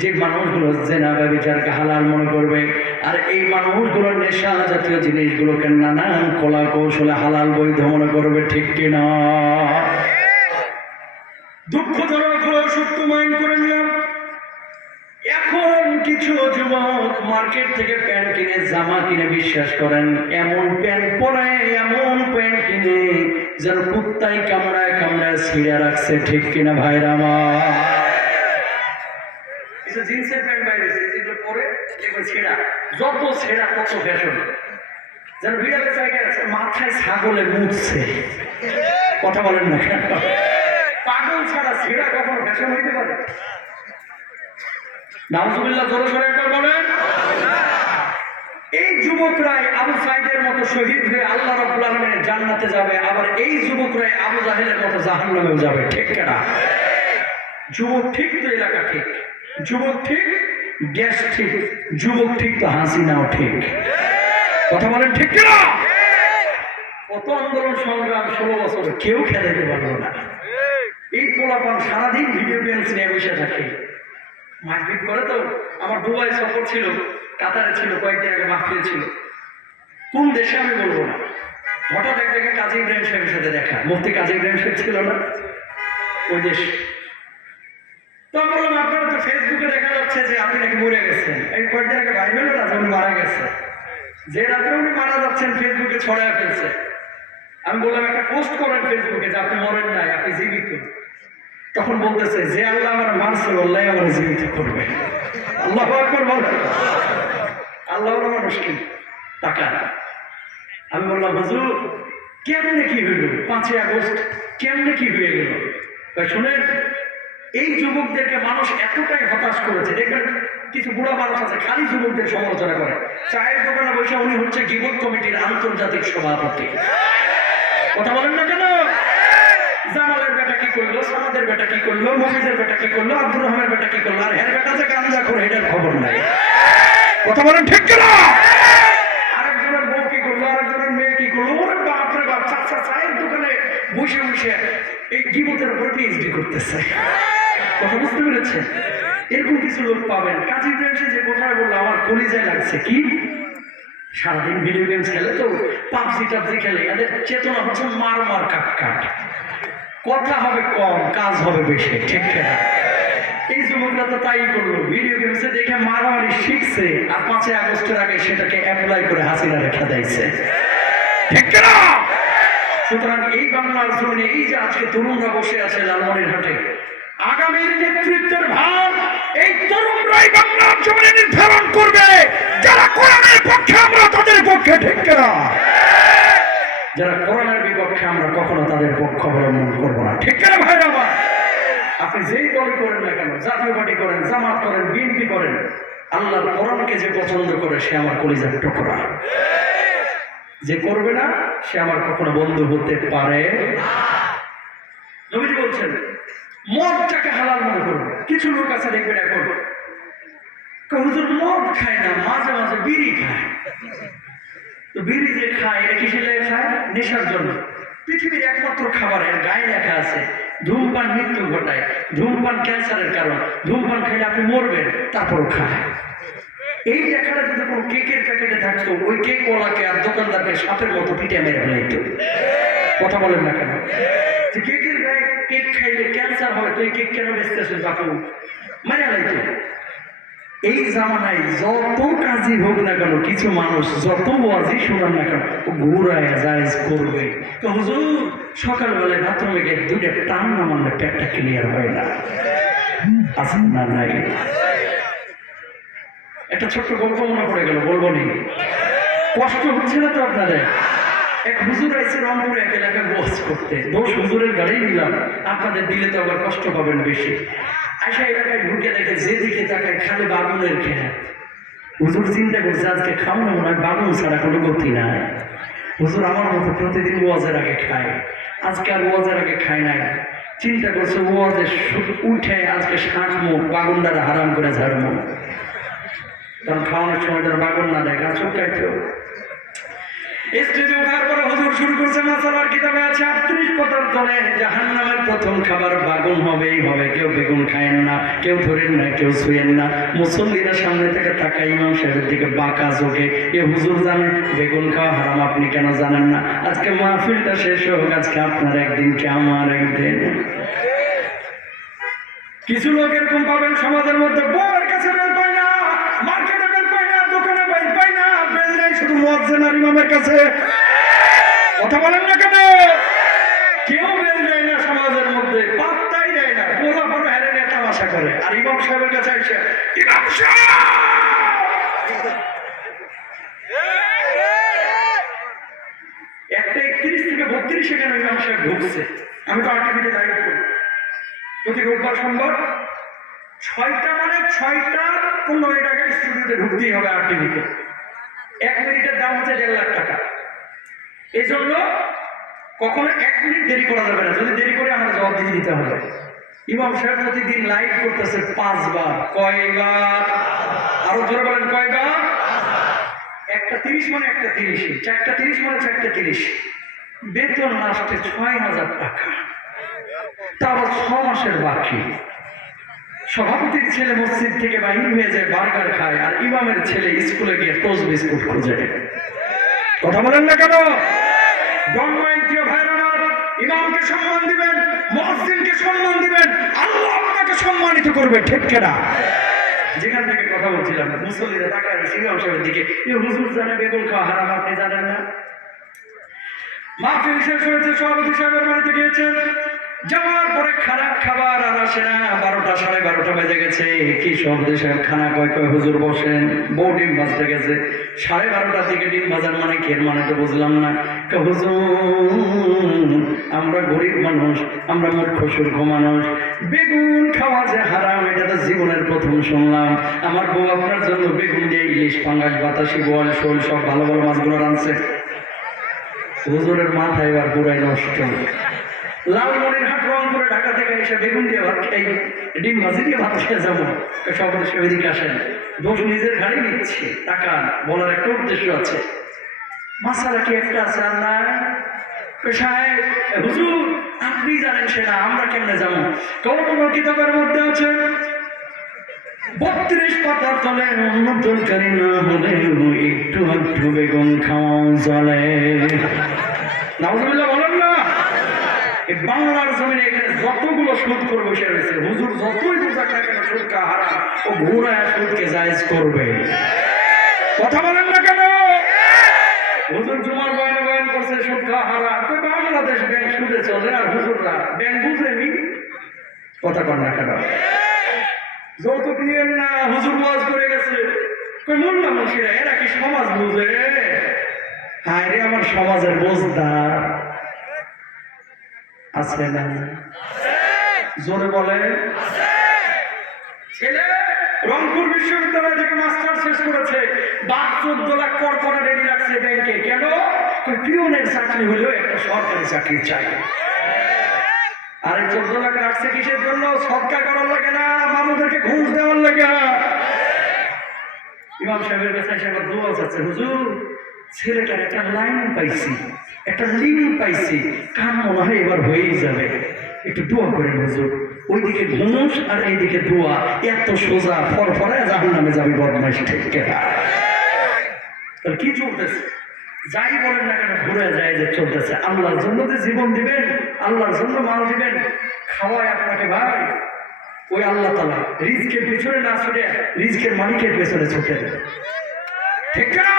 যে মানুষগুলো জেনা ব্যভিচারকে হালাল মনে করবে, আর এই মানুষগুলো নেশা জাতীয় জিনিসগুলোকে নানান কলা কৌশলে হালাল বৈধ মনে করবে। ঠিক কিনা? দুঃখজনক হলো সত্য মাইন্ড করে নিলাম, এখন কিছু যুবক মার্কেট থেকে প্যান্ট কিনে, জামা কিনে, বিশ্বাস করেন এমন প্যান্ট পরে, এমন প্যান্ট কিনে যেন কুত্তায় কামড়ায় কামড়ায় ছিঁড়ে রাখছে। ঠিক কিনা ভাইরা আমার? জিন্সের প্যান্ট বাইরেছে, যেগুলো পরে এগুলো ছেঁড়া, যত ছেঁড়া তত ফ্যাশন, যেন বিড়ালের জায়গায় আছে, মাথায় ছাগলে মুছছে। কথা বলেন না কেন? পাগল ছাড়া ছেঁড়া কখনো ফ্যাশন হইতে পারে? নাউজুবিল্লাহ, জোরে সরে একবার বলেন। এই যুবকরাই আবু সাইদের মতো শহীদ হয়ে আল্লাহ রাব্বুল আলামিনের জান্নাতে যাবে, আবার এই যুবকরাই আবু জাহেলের মতো জাহান্নামেও যাবে। ঠিক কিনা? যুবক ঠিক তো এলাকা ঠিক, যুবক ঠিক গ্যাস ঠিক, যুবক ঠিক তো হাসিনাও ঠিক। কথা বলেন ঠিক কিনা? কত আন্দোলন সংগ্রাম 16 বছর কেউ খেলাতে পারলো না। এই পোলাপান সারাদিন ভিডিও গেমস নিয়ে বসে থাকে, মারপিট করে। তো আমার দুবাই সফর ছিল, কাতারে ছিল, কয়েকদিন আগে মাহফিল ছিল, কোন দেশে আমি বলবো না। হঠাৎ এক জায়গায় কাজী ইব্রাহিম সাহেবের সাথে দেখা, মুফতি কাজী ইব্রাহিম সাহেব ছিল না ওই দেশ। তো বললাম আপনারা তো ফেসবুকে দেখা যাচ্ছে যে আপনি নাকি মরে গেছেন। এই কয়েকদিন আগে ভাই হলো না, উনি মারা গেছে, যে রাত্রে উনি মারা যাচ্ছেন ফেসবুকে ছড়ায় ফেলছে। আমি বললাম একটা পোস্ট করেন ফেসবুকে যে আপনি মরেন নাই, আপনি জীবিত। তখন বলতেছে যে আল্লাহ আমার মারছে, আল্লাহ আমার জীবিত করবে। আল্লাহু আকবার বলেন। আল্লাহ মানুষ কি টাকা। আমি বললাম হুজুর কেমনে কি হইল, 5ই আগস্ট কেমনে কি হয়ে গেল? শুনেন, এই যুবকদেরকে মানুষ এতটাই হতাশ করেছে। দেখবেন কিছু বুড়া মানুষ আছে খালি যুবকদের সমালোচনা করে। চায়ের দোকানে বসে উনি হচ্ছে গিবত কমিটির আন্তর্জাতিক সভাপতি। কথা বলেন না কেন? জামালের বেটা কি করলো, সামাদের বেটা কি করলো, মফিজের বেটা কি করলো, আব্দুর রহমানের বেটা কি করলো, আর হের বেটা যে গাঞ্জা করে এটার খবর নাই। কথা বলেন ঠিক কিনা? আরেকজনের বউ কি করলো, আরেকজনের মেয়ে কি করলো, ওরে বাপরে বাপ, চাচা চায়ের দোকানে বসে বসে এই গিবতের উপর পিএইচডি করতেছে। কথা বুঝতে পেরেছেন? এরকম কিছু লোক পাবেন। কাজী ইব্রাহিম যে কোথায় বললো আমার কলিজায় লাগছে। কি সারাদিন ভিডিও গেমস খেলে, তো পাবজি টাবজি খেলে, এদের চেতনা হচ্ছে মার মার কাট কাট, কথা হবে কম, কাজ হবে বেশি। ঠিক কিনা? এই যুবকরা তো তাই করলো, ভিডিও গেমসে দেখে মারামারি শিখছে, আর 5ই আগস্টের আগে সেটাকে অ্যাপ্লাই করে হাসিনা রেখা দিয়েছে। ঠিক কিনা? সুতরাং এই বাংলার জমিনে এই যে আজকে তরুণরা বসে আছে লালমনিরহাটে, আগামীর নেতৃত্বের ভার এই তরুণরাই বাংলার জমিনে নির্ধারণ করবে। যারা কোরআনের পক্ষে আমরা তাদের পক্ষে। ঠিক কিনা? যারা কোরআনের বিপক্ষে আমরা কখনো তাদের পক্ষ অবলম্বন করবো না। ঠিক কিনা ভাই? আমার আপনি যেই দল করেন না কেন, জাতীয় পার্টি করেন, জামাত করেন, বিএনপি করেন, আল্লাহর কোরআনকে যে পছন্দ করে সে আমার কলিজার টুকরা। যে করবে না সে আমার কখনো বন্ধু হতে পারে না। নবীজি বলছেন মদটাকে হালাল মনে করবে। কিছু লোক আছে দেখবেন এখন হুজুর মদ খায় না, মাঝে মাঝে বিড়ি খায়। তো বিড়ি যে খায় এটা কিসের লেগে খায়? নেশার জন্য। পৃথিবীর একমাত্র খাবারের গায়ে লেখা আছে ধূমপান মৃত্যু ঘটায়, ধূমপান ক্যান্সারের কারণ, ধূমপান খাইলে আপনি মরবেন, তারপরও খায়। এই লেখাটা যদি কোনো কেকের প্যাকেটে থাকতো, ওই কেক ওলাকে আর দোকানদারকে সাপের মতো পিঠে মেরে ফেলাইতো। কথা বলেন না কেন? কেকের গায়ে কেক খাইলে ক্যান্সার হবে, তো এই কেক কেন বেচতেছে বাপু? মানে লাইতো। এই জামানায় যত কাজই হোক না কেন, কিছু মানুষ যত ওয়াজি শোনান না কেন, ও ঘুরায় জায়েজ করবে। তো হুজুর সকালবেলায় বাথরুমে গিয়ে 2টা টান না মারলে পেটটা ক্লিয়ার হয় না, আছে না? নাই। একটা ছোট্ট গল্প মনে পড়ে গেল, বলবো নি? কষ্ট হচ্ছে না তো আপনাদের? এক হুজুর আইসে রংপুরে এক এলাকায় ওয়াজ করতে, দোষ হুজুরের গাড়ি নিলাম, আপনাদের দিলে তো আবার কষ্ট পাবেন বেশি। আয়সা এলাকায় ঢুকে দেখে যেদিকে তাকায় খালি বাগুনের খেয়া। হুজুর চিন্তা করছে আজকে খাওয়ানো মনে হয় বাগুন ছাড়া কোনো গতি নাই। হুজুর আমার মতো প্রতিদিন ওয়াজের আগে খায়, আজকে আর ওয়াজের আগে খায় নাই। চিন্তা করছে ওয়াজে উঠে আজকে শাঁখমো বাগুনটারে হারাম করে ঝাড়মো, কারণ খাওয়ানোর সময় তারা বাগুন না দেয় গাছ খাইতেও। স্টেজে ওঠার পরে হুজুর শুরু করছে মাসালার কিতাবে আছে 38 পাতার তলে জাহান্নামের প্রথম খাবার বাগুন হবেই হবে। কেউ বেগুন খায়েন না, কেউ ধরেন না, কেউ ছুঁয়েন না। মুসল্লিরা সামনে থেকে তাকায় ইমাম সাহেবের দিকে বাঁকা চোখে, এ হুজুর জানে বেগুন খাওয়া হারাম, আপনি কেন জানেন না? আজকে মাহফিলটা শেষ হোক, আজকে আপনার একদিন কি আমার একদিন। কিছু লোক এরকম পাবেন সমাজের মধ্যে, বউয়ের কাছে বেল পায় না, মার্কেটে বেল পায় না, দোকানে বেল পায় না, বেল নেই শুধু মুয়াজ্জিন আর ইমামের কাছে। কথা বলেন না কেন? কেউ বেল দেয় না সমাজের মধ্যে, পাত্তাই দেয় না, পোলা পানো হেরে নিয়ে তামাশা করে। আর ইমাম সাহেবের কাছে এসে ইমাম সাহেব, একটা 31 থেকে 32 কেন ইমাম সাহেব ঢুকছে। আমি তো আর্টিফিটে দাঁড়িয়ে করি প্রতি রোববার সোমবার 6টা মানে 6টা 15 স্টুডিওতে ঢুকতেই হবে আর্টিভিকে। 1 মিনিটের দাম হচ্ছে 1.5 লাখ টাকা। এই জন্য কখনো 1 মিনিট দেরি করা যাবে না, যদি দেরি করে আমরা জবাব দিয়ে দিতে হবে। ইমাম সাহেব প্রতিদিন লাইভ করতেছে 5 বার। কয়বার? আরো জোরে বলেন কয়বার? 1:30 মানে 1:30, 4:30 মানে 4:30। বেতন লাস্টে 6,000 টাকা, তা আবার 6 মাসের বাকি। সভাপতির ছেলে মসজিদ থেকে বাহির হয়ে যায় বার্গার খায়, আর ইমামের ছেলে স্কুলে গিয়ে টোস্ট বিস্কুট খোঁজে। কথা বলেন না কেন? ইমামকে সম্মান দিবেন, মুয়াজ্জিনকে সম্মান দিবেন, আল্লাহ আপনাকে সম্মানিত করবে, ঠিক কিনা? যেখান থেকে কথা বলছিলাম, মুসল্লিরা তাকায় ইমাম সাহেবের দিকে, এ হুজুর জানে বেগুন খাওয়া হারাম, আপনি জানেন না? মাহফিল শেষ হয়েছে, সভাপতি সাহেবের বাড়িতে গিয়েছেন, যাওয়ার পরে খারাপ খাবার আর আসে না। 12টা 12:30 বেজে গেছে। কি সভাপতি সাহেব খানা কয় হুজুর বসেন, বউ ডিম ভাজতে গেছে। 12:30টার দিকে ডিম ভাজার মানে কি, এর মানে তো বুঝলাম না। হুজুর আমরা গরিব মানুষ, আমরা মূর্খ সূর্খ মানুষ, বেগুন খাওয়া যে হারাম এটা তো জীবনের প্রথম শুনলাম। আমার বউ আপনার জন্য বেগুন দিয়ে ইলিশ, পাঙ্গাস, বাতাসি, বোয়াল, শোল সব ভালো ভালো মাছগুলো রাঁধছে। হুজুরের মাথা এবার পুরাই নষ্ট। লালমনিরহাট, রংপুরে, ঢাকা থেকে এসে বেগুন দিয়ে ভাত খেয়ে, ডিম ভাজি দিয়ে ভাত খেয়ে যাবো। সবাই সেদিকে আসেন, দোষ নিজের ঘাড়ি নিচ্ছে। টাকা বলার একটা উদ্দেশ্য আছে, মাসালা কি একটা আছে? আল্লাহ সাহেব, হুজুর আপনি জানেন সেটা, আমরা কেমনে যাবো? কোন কিতাবের মধ্যে আছে 32 পাতার তলে অন্য তরকারি না হলে একটু একটু বেগুন খাওয়া চলে। নাউজুবিল্লাহ বলেন না? এই বাংলার জমিনে এখানে যতগুলো সুদ করে বসে রয়েছে, হুজুর যতই বোঝাক না কেন সুদ কা হারাম, ও ঘুরায় সুদকে জায়েজ করবে। কথা বলেন না কেন? হুজুর জুমার বয়ান করছে সুদ কা হারাম, বাংলাদেশ ব্যাংক সুদে চলে, আর হুজুররা ব্যাংক বুঝেনি। কথা কন না কেন? যৌতুক নিয়েন না, হুজুর ওয়াজ করে গেছে। মোল্লা মুন্সিরা এরা কি সমাজ বুঝে? হায় রে, আমার সমাজের বোঝদার আছে না? জোরে বলে। ছেলে রংপুর বিশ্ববিদ্যালয় থেকে মাস্টার শেষ করেছে, 14 লাখ কর্পোরেট রেডি রাখছে ব্যাংকে। কেন? পিওনের চাকরি হলেও একটা সরকারি চাকরি চাই। আর এই 14 লাখ রাখছে কিসের জন্য? সৎকার করার লাগে না, মানুষদেরকে ঘুষ দেওয়ার লাগে। ইমাম সাহেবের কাছে এসে আবার দোয়া চাচ্ছে, হুজুর ছেলেটার একটা লাইন পাইছি, একটা লিঙ্ক পাইছি, কাম মনে হয় এবার হয়েই যাবে, একটু দোয়া করেন হুজুর। ওইদিকে ঘুষ আর এইদিকে দোয়া, এত সোজা, ফরফরে জাহান্নামে যাবে বদমাইশ, ঠিক কিনা? তাহলে কি চলতেছে? যাই বলেন না কেন ঘুরে যায় যে চলতেছে। আল্লাহর জন্য যে জীবন দিবেন, আল্লাহর জন্য মাল দিবেন, খাওয়ায় আপনাকে ভাই ওই আল্লাহ তাআলা রিজকের পেছনে না ছুটে রিজকের মালিকের পেছনে ছুটে, ঠিক না?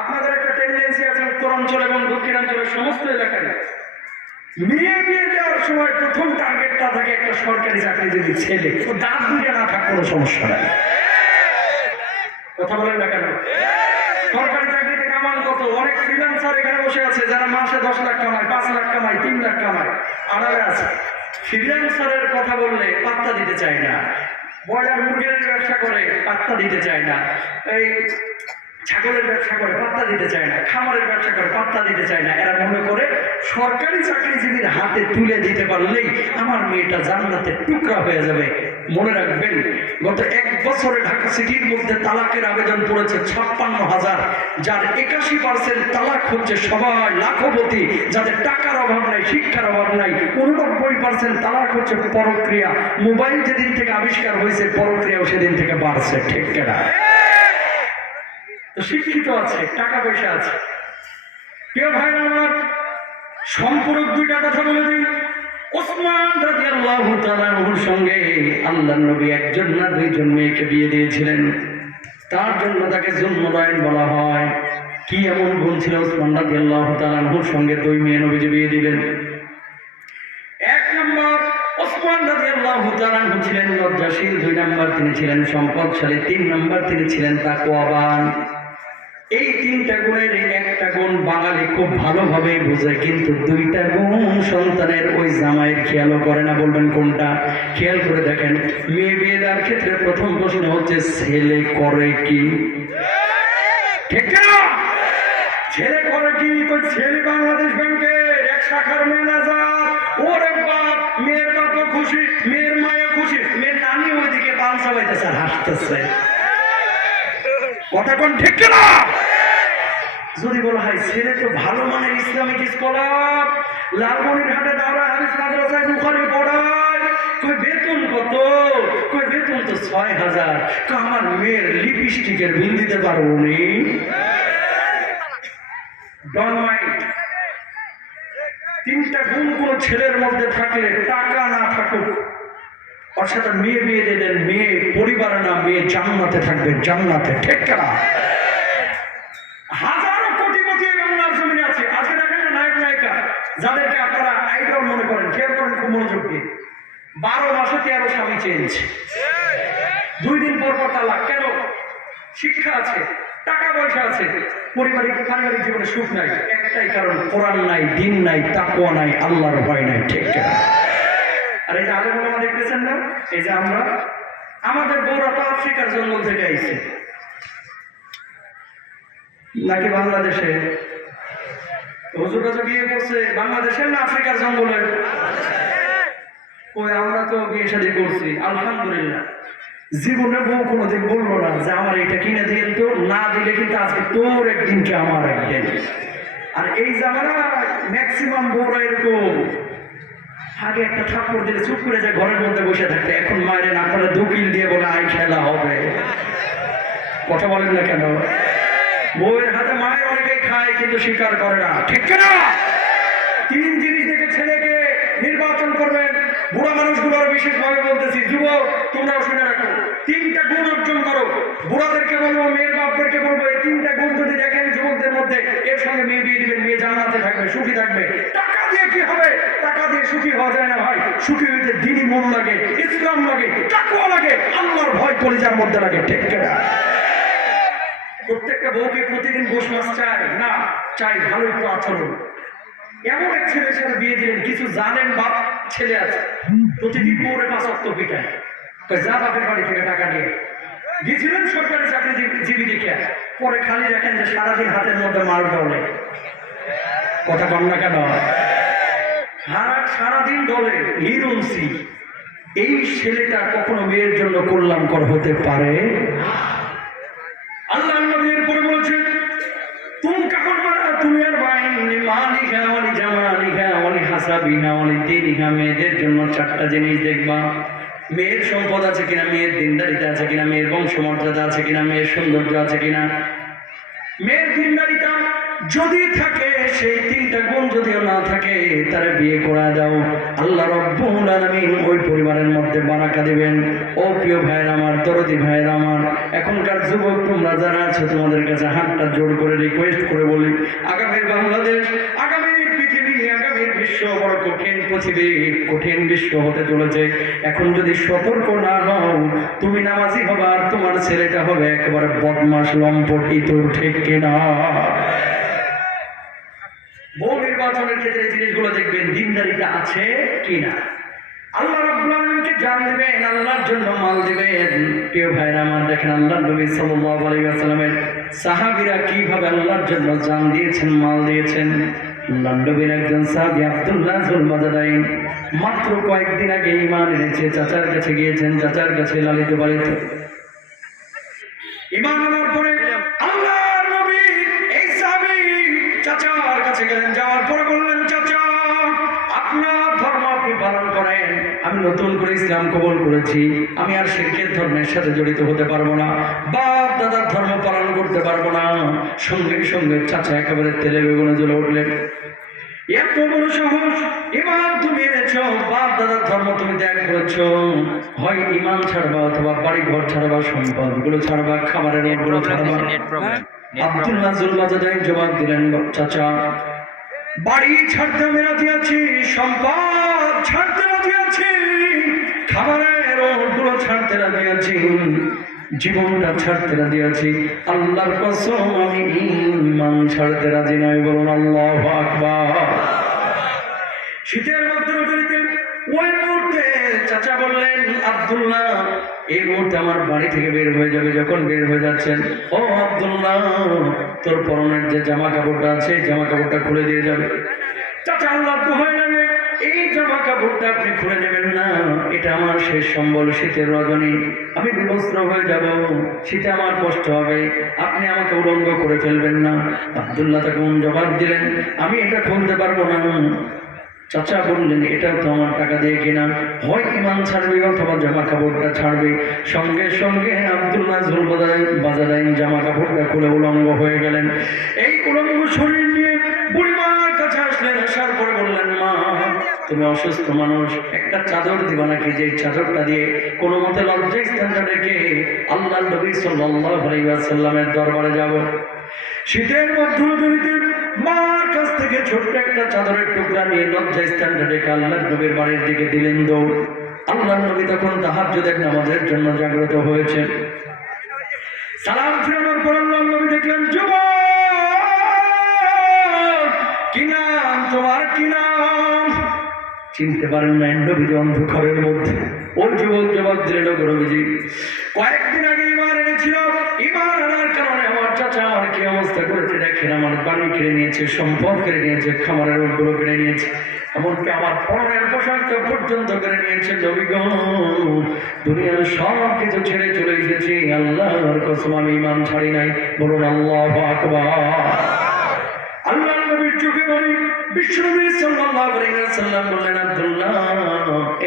আপনাদের একটা টেন্ডেন্সি আছে উত্তরাঞ্চল এবং দক্ষিণাঞ্চলের সমস্ত এলাকায়, মেয়ে বিয়ে দেওয়ার সময় প্রথম টার্গেটটা থাকে একটা সরকারি চাকরিজীবী ছেলে। ও দাঁত দুইটা না থাক কোনো সমস্যা নাই। কথা বলেন না কেন? সরকারি চাকরিতে কামান কত? অনেক ফ্রিল্যান্সার এখানে বসে আছে যারা মাসে 10 লাখ কামায়, 5 লাখ কামায়, 3 লাখ কামায়, আড়ালে আছে। ফ্রিল্যান্সারের কথা বললে পাত্তা দিতে চায় না। ব্রয়লার মুরগির ব্যবসা করে, পাত্তা দিতে চায় না। এই ছাগলের ব্যবসা করে, পাত্তা দিতে চায় না। খামারের ব্যবসা করে, পাত্তা দিতে চায় না। এরা মনে করে সরকারি চাকরিজীবীর হাতে তুলে দিতে পারলেই আমার মেয়েটা জান্নাতের টুকরা হয়ে যাবে। মনে রাখবেন, গত 1 বছরে ঢাকা সিটির মধ্যে তালাকের আবেদন পড়েছে 56,000, যার 81% তালাক হচ্ছে সবাই লাখপতি, যাদের টাকার অভাব নাই, শিক্ষার অভাব নাই। 89% তালাক হচ্ছে পরক্রিয়া। মোবাইল যেদিন থেকে আবিষ্কার হয়েছে, পরক্রিয়াও সেদিন থেকে বাড়ছে। ঠিক কিনা? তো শিক্ষিত আছে, টাকা পয়সা আছে। কেউ ভাই আমার সম্পূরক 2টা কথা বলে দিই। ওসমান রাদিয়াল্লাহু তাআলা আনহুর সঙ্গে আল্লাহর নবী 1জন না 2জন মেয়েকে বিয়ে দিয়েছিলেন। তার জন্য তাকে জুলনুরাইন বলা হয়। কি এমন গুণ ছিল ওসমান রাদিয়াল্লাহু তাআলা আনহুর সঙ্গে 2 মেয়ে নবীজি বিয়ে দিলেন? 1 নম্বর, ওসমান রাদিয়াল্লাহু তাআলা আনহু ছিলেন লজ্জাশীল। 2 নম্বর, তিনি ছিলেন সম্পদশালী। 3 নম্বর, তিনি ছিলেন তাকওয়াবান। এই 3টা গুণের একটা গুণ বাঙালি খুব ভালোভাবে বোঝে, কিন্তু 2টা গুণ সন্তানের ওই জামাইয়ের খেয়ালও করে না। বলবেন কোনটা? খেয়াল করে দেখেন, মেয়ে বিয়ে দেওয়ার ক্ষেত্রে প্রথম প্রশ্ন হচ্ছে ছেলে করে কি? ঠিক না? ছেলে করে কি? ছেলে বাংলাদেশ ব্যাংকের 1 শাখার ম্যানেজার। ওরে বাপ, মেয়ের বাপও খুশি, মেয়ের মায়ের খুশি, মেয়ের নানি ওইদিকে পান চালাইতেছে আর হাসতেছে। কথা কোন? ঠিক না? যদি বলা হয় ছেলে তো ভালো মানের ইসলামিক স্কলার, লালমনিরহাটে দাওরা হাদিস মাদ্রাসায় বুখারী পড়ায়, কই বেতন কত? কই বেতন তো 6,000। আমার মেয়ের লিপস্টিকের বিল দিতে পারবো নি। ডন মাইন্ড। 3টা গুণ কোন ছেলের মধ্যে থাকলে, টাকা না থাকুক, ওর সাথে মেয়ে বিয়ে দিয়ে দেন, মেয়ে পরিবারে না, মেয়ে জান্নাতে থাকবে, জান্নাতে। ঠিক না? হাজারো কোটিপতি বাংলার জমিনে আছে। আজকে দেখেন না, নায়ক নায়িকা যাদেরকে আপনারা আইডল মনে করেন, খেয়াল করেন খুব মনোযোগ দিয়ে, 12 মাসে 13 স্বামী চেঞ্জ, 2 দিন পর পর তালাক। কেন? শিক্ষা আছে, টাকা পয়সা আছে, পারিবারিক জীবনে সুখ নাই। একটাই কারণ, কোরআন নাই, দিন নাই, তাকওয়া নাই, আল্লাহর ভয় নাই। ঠিক না? আর এই যে আলেম ওলামা দেখতেছেন না, এই যে আমরা, আমাদের বউরা তো আফ্রিকার জঙ্গল থেকে আইছে নাকি বাংলাদেশে? হুজুররা তো বিয়ে করছে বাংলাদেশের না আফ্রিকার জঙ্গলের? ওই আমরা তো বিয়ে শাদী করছি আলহামদুলিল্লাহ। জীবনে বউ কোনোদিন বললো না যে আমার এটা কিনে দিয়ে তো, না দিলে কিন্তু আজকে তোর একদিনকে আমার একদিন। আর এই জামানা ম্যাক্সিমাম বউরা এরকম, আগে একটা থাপ্পড় দিলে চুপ করে যায়, ঘরের মধ্যে বসে থাকতে। এখন মায়ের না করে 2 কিল দিয়ে বলে আই খেলা হবে। কথা বলেন না কেন? বউয়ের হাতে মায়ের অনেকেই খায়, কিন্তু স্বীকার করে না। ঠিক না? 3 জিনিস থেকে ছেলেকে নির্বাচন করবেন। বুড়া মানুষগুলোর বিশেষভাবে বলতেছি, যুবক তোমরাও শুনে রাখো, 3টা গুণ অর্জন করো। বুড়াদেরকে বলবো, মেয়ের বাপদেরকে বলবো, এই 3টা গুণ যদি দেখেন যুবকদের মধ্যে, এর সঙ্গে মেয়ে বিয়ে দিবেন, মেয়ে জান্নাতে থাকবে, সুখী থাকবে। টাকা দিয়ে কি হবে? টাকা দিয়ে সুখী হওয়া যায় না ভাই। সুখী হইতে দ্বীনি মন লাগে, ইসলাম লাগে, তাকওয়া লাগে, আল্লাহর ভয় কলিজার মধ্যে লাগে। ঠিক না? প্রত্যেকটা বউকে প্রতিদিন গোশ মাছ চাই না, চাই ভালো একটু আচরণ। এমন এক ছেলের সাথে বিয়ে দিলেন, কিছু জানেন বাপ ছেলে আছে, প্রতিদিন বউরে 5 ওয়াক্ত পিটায়, যা বাপের বাড়ি থেকে টাকা নিয়ে গিয়েছিলেন সরকারি চাকরিজীবী দেখে, পরে খালি দেখেন যে সারাদিন হাতের মধ্যে মাল ডলে। কথা কম না কেন? সারাদিন ডলে হিরুনসি। এই ছেলেটা কখনো মেয়ের জন্য কল্যাণকর হতে পারে? আল্লাহ নবীর পরে বলেছেন, তুমি কখন দুনিয়ার বাইনি মালিহা ওয়ালি জামালিহা ওয়ালি হাসাবিহা ওয়ালি দীনিহা। মেয়েদের জন্য 4টা জিনিস দেখবা। মেয়ের সম্পদ আছে কিনা, মেয়ের দিনদারিতা আছে কিনা, মেয়ের বংশমর্যাদা আছে কিনা, মেয়ের সৌন্দর্য আছে কিনা। মেয়ের দিনদারিতা যদি থাকে, সেই 3টা গুণ যদিও না থাকে, তার বিয়ে করা দাও। আল্লাহ রাব্বুল আলামিন ওই পরিবারের মধ্যে বারাকা দিবেন। ও প্রিয় ভাইয়ের আমার, দরদি ভাইয়ের আমার, এখনকার যুবক তোমরা যারা আছো, তোমাদের কাছে হাতটা জোর করে রিকোয়েস্ট করে বলি, আগামীর বাংলাদেশ, আগামীর পৃথিবী, আগামীর বিশ্ব বড় কঠিন পৃথিবী, কঠিন বিশ্ব হতে চলেছে। এখন যদি সতর্ক না হও, তুমি নামাজি হবা আর তোমার ছেলেটা হবে একেবারে বদমাশ, লম্পট, ইতর। ঠিক কিনা? বউ নির্বাচনের ক্ষেত্রে জিনিসগুলো দেখবেন, দিনদারিতা আছে কিনা। আল্লাহ রাব্বুল আলামিনকে জান দিবেন, আল্লাহর জন্য মাল দিবেন। প্রিয় ভাইরা আমার, দেখেন আল্লাহর নবী সাল্লাল্লাহু আলাইহি ওয়াসাল্লামের সাহাবীরা কিভাবে আল্লাহর জন্য জান দিয়েছেন, মাল দিয়েছেন। আল্লাহর নবীর একজন সাহাবী আব্দুল্লাহ যুল মাজাদাইন মাত্র কয়েকদিন আগে ঈমান এনেছে, চাচার কাছে গিয়েছেন, চাচার কাছে লালিত পালিত। ঈমান আনার পরে আল্লাহর নবী এই সাহাবী চাচার কাছে গেলেন, যাওয়ার পরে বললেন, চাচা আপনার ধর্ম আপনি পালন করেন, আমি নতুন করে ইসলাম কবুল করেছি, আমি আর শিরকের ধর্মের সাথে জড়িত হতে পারবো না, বাপ দাদার ধর্ম পালন করতে পারবো না। সঙ্গে সঙ্গে চাচা একেবারে তেলে বেগুনে জ্বলে উঠলেন, এত বড় সাহস, ঈমান তুমি এনেছো, বাপ দাদার ধর্ম তুমি ত্যাগ করেছো, হয় ঈমান ছাড়বা অথবা বাড়ি ঘর ছাড়বা, সম্পদ গুলো ছাড়বা, খাবারের গুলো ছাড়বা। আব্দুল্লাহ যুল মাজাদাইন জবাব দিলেন, চাচা বাড়ি ছাড়তে আমি রাজি আছি, সম্পদ ছাড়তে রাজি আছি, খাবারের গুলো ছাড়তে রাজি আছি, জীবনটা ছাড়তে রাজি আছি, আল্লাহর কসম আমি ঈমান ছাড়তে রাজি নই। বলুন আল্লাহু আকবার। শীতের মধ্যে ওই মুহূর্তে চাচা বললেন, আব্দুল্লাহ এই মুহূর্তে আমার বাড়ি থেকে বের হয়ে যাবে। যখন বের হয়ে যাচ্ছেন, ও আব্দুল্লাহ তোর পরনের যে জামা কাপড়টা আছে জামা কাপড়টা খুলে দিয়ে যাবে। চাচা আল্লাহ তো হয়ে যাবে, এই জামা কাপড়টা আপনি খুলে নেবেন না, এটা আমার শেষ সম্বল, শীতের রজনী আমি বিবস্ত্র হয়ে যাব, শীতে আমার কষ্ট হবে, আপনি আমাকে উলঙ্গ করে ফেলবেন না। আব্দুল্লাহ তাকে জবাব দিলেন, আমি এটা খুলতে পারবো না। চাচা বললেন, এটাও তো আমার টাকা দিয়ে কিনা, হয় ঈমান ছাড়বে অথবা জামা কাপড়টা ছাড়বে। সঙ্গে সঙ্গে আব্দুল্লাহ যুল মাজাদাইন জামা কাপড়টা খুলে উলঙ্গ হয়ে গেলেন। এই উলঙ্গ শরীর নিয়ে বুড়িমার কাছে আসলেন, আসার পরে বললেন, মা তুমি অসুস্থ মানুষ, একটা চাদর দিবা নাকি, যে চাদরটা দিয়ে কোনো মতে লজ্জাস্থানটা রেখে আল্লাহর নবী সাল্লাল্লাহু আলাইহি ওয়াসাল্লামের দরবারে যাব। শীতের মধ্যে মার কাছ থেকে ছোট্ট একটা চাদরের টুকরা নিয়ে লজ্জাস্থানটা রেখে আল্লাহর নবীর বাড়ির দিকে দিলেন দৌড়। আল্লাহর নবী তখন তাহাজ্জুদের নামাজের জন্য জাগ্রত হয়েছে। সালাম ফিরানোর পর আল্লাহর নবী দেখলেন, যুবক কি নাম তোমার, কি নাম? চিনতে পারেন না, নবীজি অন্ধকারের মধ্যে। ওই যুবক জবাব দিলেন, নবীজি কয়েকদিন আগে ঈমান এনেছিল, ঈমান আনার কারণে আমার চাচা আমার কি অবস্থা করেছে দেখেন, আমার বাড়ি কেড়ে নিয়েছে, সম্পদ কেড়ে নিয়েছে, খামারের ওগুলো কেড়ে নিয়েছে, এমনকি আমার পরনের পোশাকটা পর্যন্ত কেড়ে নিয়েছে। নবী গো দুনিয়ার সব কিছু ছেড়ে চলে এসেছি, আল্লাহর কসম আমি ঈমান ছাড়ি নাই। বলুন আল্লাহু আকবার। আল্লাহর নবীর চোখে পড়ে বিশ্বনবী সাল্লাল্লাহু আলাইহি ওয়াসাল্লাম বললেন, আব্দুল্লাহ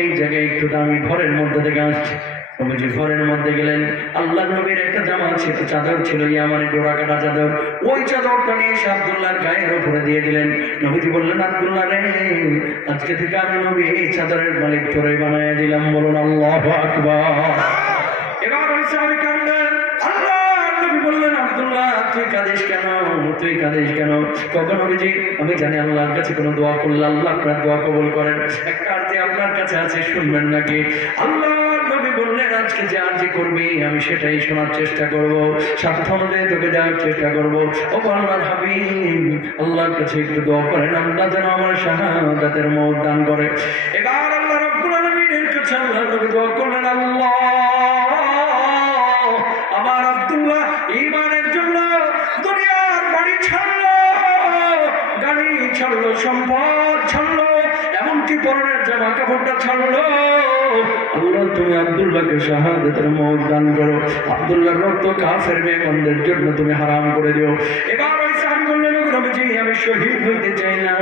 এই জায়গায় একটু দামি ঘরের মধ্যে থেকে আসছে। নবীজি ঘরের মধ্যে গেলেন, আল্লাহর নবীর একটা জামা ছিল, চাদর ছিল, ইয়ামানি ডোরা কাটা চাদর, ওই চাদরটা নিয়ে এসে আব্দুল্লাহর গায়ের উপরে দিয়ে দিলেন। নবীজি বললেন, আব্দুল্লাহ রে আজকে থেকে আমি নবী এই চাদরের মালিক তোরে বানায় দিলাম। বলুন আল্লাহু আকবার। এবার ওই সাহাবী কাঁদলেন, আল্লাহর নবী বললেন, আব্দুল্লাহ তুই কাঁদিস কেন, তুই কাঁদিস কেন? কখন নবীজি আমি জানি আল্লাহর কাছে কোনো দোয়া করলে আল্লাহ আপনার দোয়া কবুল করেন, একটা আরজি আপনার কাছে আছে, শুনবেন নাকি? আল্লাহর নবী বললেন, আজকে যে আরজি করবি আমি সেটাই শোনার চেষ্টা করব, সাধ্য অনুযায়ী তোকে দেওয়ার চেষ্টা করব। ও আল্লাহর হাবিব আল্লাহর কাছে একটু দোয়া করেন, আল্লাহ যেন আমার শাহাদাতের মওত দান করে। এবার আল্লাহ রাব্বুল আলামিনের কাছে আল্লাহর নবী দোয়া করলেন, আল্লাহ আমার আব্দুল্লাহ ঈমানের জন্য দুনিয়ার বাড়ি ছাড়লো, গাড়ি ছাড়লো, সম্পদ ছাড়লো, এমনকি পরনের জামা কাপড়টা ছাড়লো। আল্লাহ তুমি আব্দুল্লাহকে শাহাদাতের মওত দান করো, আব্দুল্লাহর রক্ত কাফের বেঈমানদের জন্য তুমি হারাম করে দিও। এবার ওই সাহাবী বললেন, নবীজি আমি শহীদ হইতে চাই না,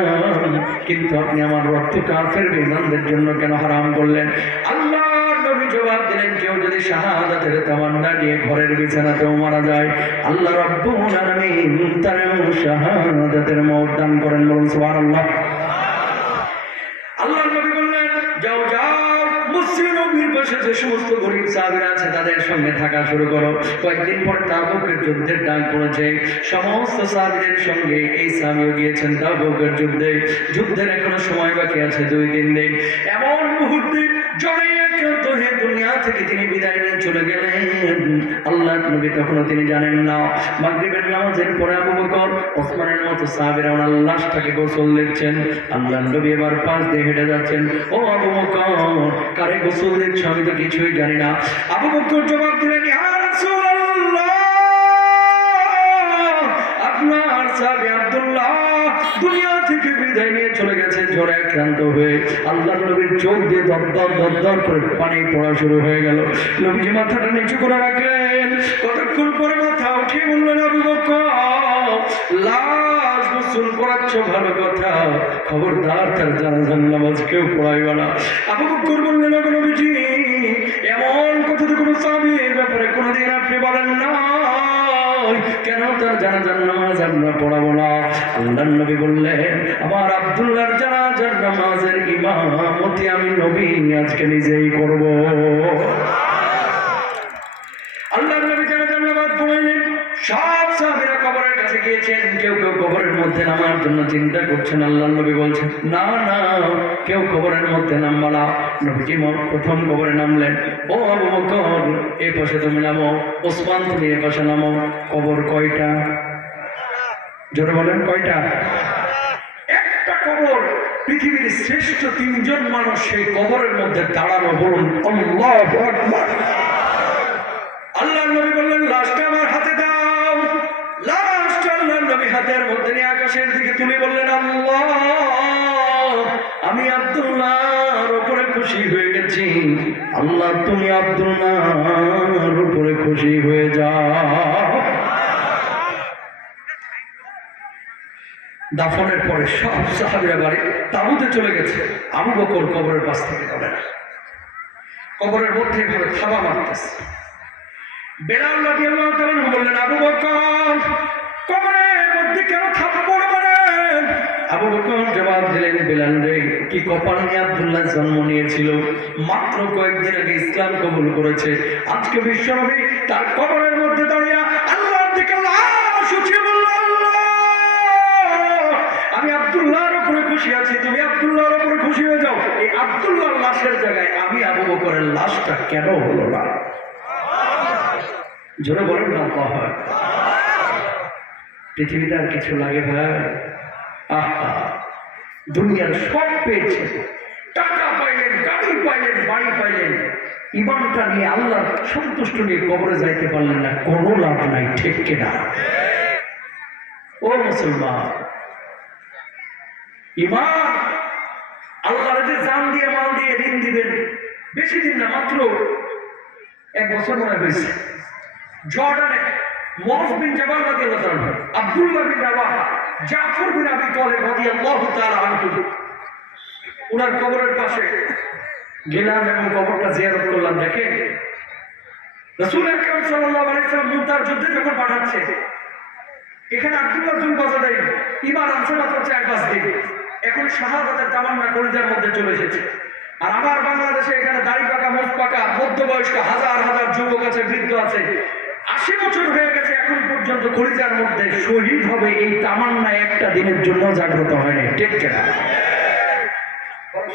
কিন্তু আপনি আমার রক্ত কাফের বেঈমানদের জন্য কেন হারাম করলেন? আল্লাহ নবী জবাব দিলেন, কেউ যদি শাহাদাতের তামান্না নিয়ে ঘরের বিছানাতেও মারা যায়, আল্লাহ রাব্বুল আলামিন তারও শাহাদাতের মওত দান করেন। বলুন সুবহানাল্লাহ। আল্লাহর নবী বললেন, যাও যাও বলছে নবীর পাশে যে সমস্ত গরিব সাহাবীরা আছে তাদের সঙ্গে থাকা শুরু করো। কয়েকদিন পর তাবুকের যুদ্ধের ডাক পড়েছে, সমস্ত সাহাবীদের সঙ্গে এই সাহাবীও গিয়েছেন তাবুকের যুদ্ধে। যুদ্ধের এখনো সময় বাকি আছে 2-3 দিন। এমন মুহূর্তে জ্বরে আক্রান্ত হয়ে দুনিয়া থেকে তিনি বিদায় নিয়ে চলে গেলেন। আল্লাহর নবী তখনও তিনি জানেন না। মাগরিবের নামাজের পরে আবু বকর ওসমানের মতো সাহাবীরা ওনার লাশটাকে গোসল দিচ্ছেন। আল্লাহর নবী এবার পাশ দিয়ে হেঁটে যাচ্ছেন। ও আবু বকর, কারে গোসল দিচ্ছ? আমি তো কিছুই জানি না। আবু বকর জবাব দিলেন, ইয়া রাসূলুল্লাহ, আপনার সাহাবী আব্দুল্লাহ দুনিয়া থেকে বিদায় নিয়ে চলে গেছে জ্বরে আক্রান্ত হয়ে। আল্লাহর নবীর চোখ দিয়ে দর করে পানি পড়া শুরু হয়ে গেল। নবীজি মাথাটা নিচু করে রাখলেন। কতক্ষণ পরে মাথা উঠিয়ে বললেন, আবু বকর, লাশ গোসল করাচ্ছ ভালো কথা, খবরদার তার জানাজার নামাজ কেউ পড়াইবে না। আবু বকর বললেন, ওগো নবীজি, এমন কথা তো কোনো সাহাবীর ব্যাপারে কোনোদিন আপনি বলেন না, কেন তার জানাজার নামাজ আমরা পড়াবো না? আল্লাহর নবী বললেন, আমার আব্দুল্লাহর জানাজার নামাজের ইমামতি আমি নবী আজকে নিজেই করব। আল্লাহর নবী জানাজার নামাজ পড়াইলেন। সব সাহাবীরা কবরের কাছে গিয়েছেন। কেউ কেউ কবরের মধ্যে নামার জন্য চিন্তা করছেন। আল্লাহর নবী বলছেন, না না, কেউ কবরের মধ্যে নামবা না। নবীজি প্রথম কবরে নামলেন। ও আবু বকর, এই পাশে তুমি নামো। ওসমান, তুমি এই পাশে নামো। কবর কয়টা? জোরে বলেন, কয়টা? একটা কবর। পৃথিবীর শ্রেষ্ঠ 3 জন মানুষ সেই কবরের মধ্যে দাঁড়ানো। বলুন আল্লাহু আকবার। আল্লাহর নবী বললেন, লাশটা আমার হাতে দাও। লাশটা আল্লাহর নবী হাতের মধ্যে নিয়ে আকাশের দিকে তুলে বললেন, আল্লাহ, আমি আব্দুল্লাহর উপরে খুশি হয়ে গেছি। আল্লাহ, তুমি আব্দুল্লাহর উপরে খুশি হয়ে যাও। দাফনের পরে সব সাহাবীরা বাড়ি তাঁবুতে চলে গেছে। আবু বকর কবরের পাশ থেকে যাবে না, কবরের মধ্যে এভাবে থাবা মারতেছে। বেলাল রাদিয়াল্লাহু তাআলা বললেন, আবু বকর, কবরের মধ্যে কেন থাপ্পড় মারেন? আবু বকর জবাব দিলেন, বেলাল রে, কি কপাল নিয়ে আব্দুল্লাহ জন্ম নিয়েছিল, মাত্র কয়েকদিন আগে ইসলাম কবুল করেছে। আজকে বিশ্বনবী তার কবরের মধ্যে দাঁড়িয়ে আল্লাহর দিকে লাশ উঠিয়ে বলল, আল্লাহ, আমি আব্দুল্লাহর উপরে খুশি আছি, তুমি আব্দুল্লাহর উপরে খুশি হয়ে যাও। এই আব্দুল্লাহর লাশের জায়গায় আমি আবু বকরের লাশটা কেন হলো না? জোরে বলেন না। হয় পৃথিবীতে আর কিছু লাগে ভাই? আহা, দুনিয়ার সব পেয়েছে, টাকা পাইলেন, গাড়ি পাইলেন, বাড়ি পাইলেন, ইমানটা নিয়ে আল্লাহ সন্তুষ্ট নিয়ে কবরে যাইতে পারলেন না, কোনো লাভ নাই। ঠিক কিনা? ও মুসলমান, ইমান আল্লাহর যে জান দিয়ে মাল দিয়ে ঋণ দিবেন, বেশি দিন না, মাত্র 1 বছর মনে হয়েছে। জর্ডানে মুআয বিন জাবাল রাদিয়াল্লাহু তাআলা, আব্দুল্লাহ বিন রাওয়াহা, জাফর বিন আবি তালিব রাদিয়াল্লাহু তাআলা আনহু, ওনার কবরের পাশে গেলাম এবং কবরটা জিয়ারত করলাম। দেখেন, রাসূল আকরাম সাল্লাল্লাহু আলাইহি ওয়াসাল্লাম মুতার যুদ্ধে যখন পাঠাচ্ছে, এখানে আব্দুল্লাহ বিন বাজাদাই ঈমান আনছে মাত্র 4-5 দিন। এখন শাহাদাতের তামান্না কলিজার মধ্যে চলে এসেছে। আর আমার বাংলাদেশে এখানে দাড়ি পাকা, মুখ পাকা, মধ্যবয়স্ক হাজার হাজার যুবক আছে, বৃদ্ধ আছে, 80 বছর হয়ে গেছে, এখন পর্যন্ত কলিজার মধ্যে শহীদ হবে এই তামান্না একটা দিনের জন্য জাগ্রত হয়নি। ঠিক কিনা?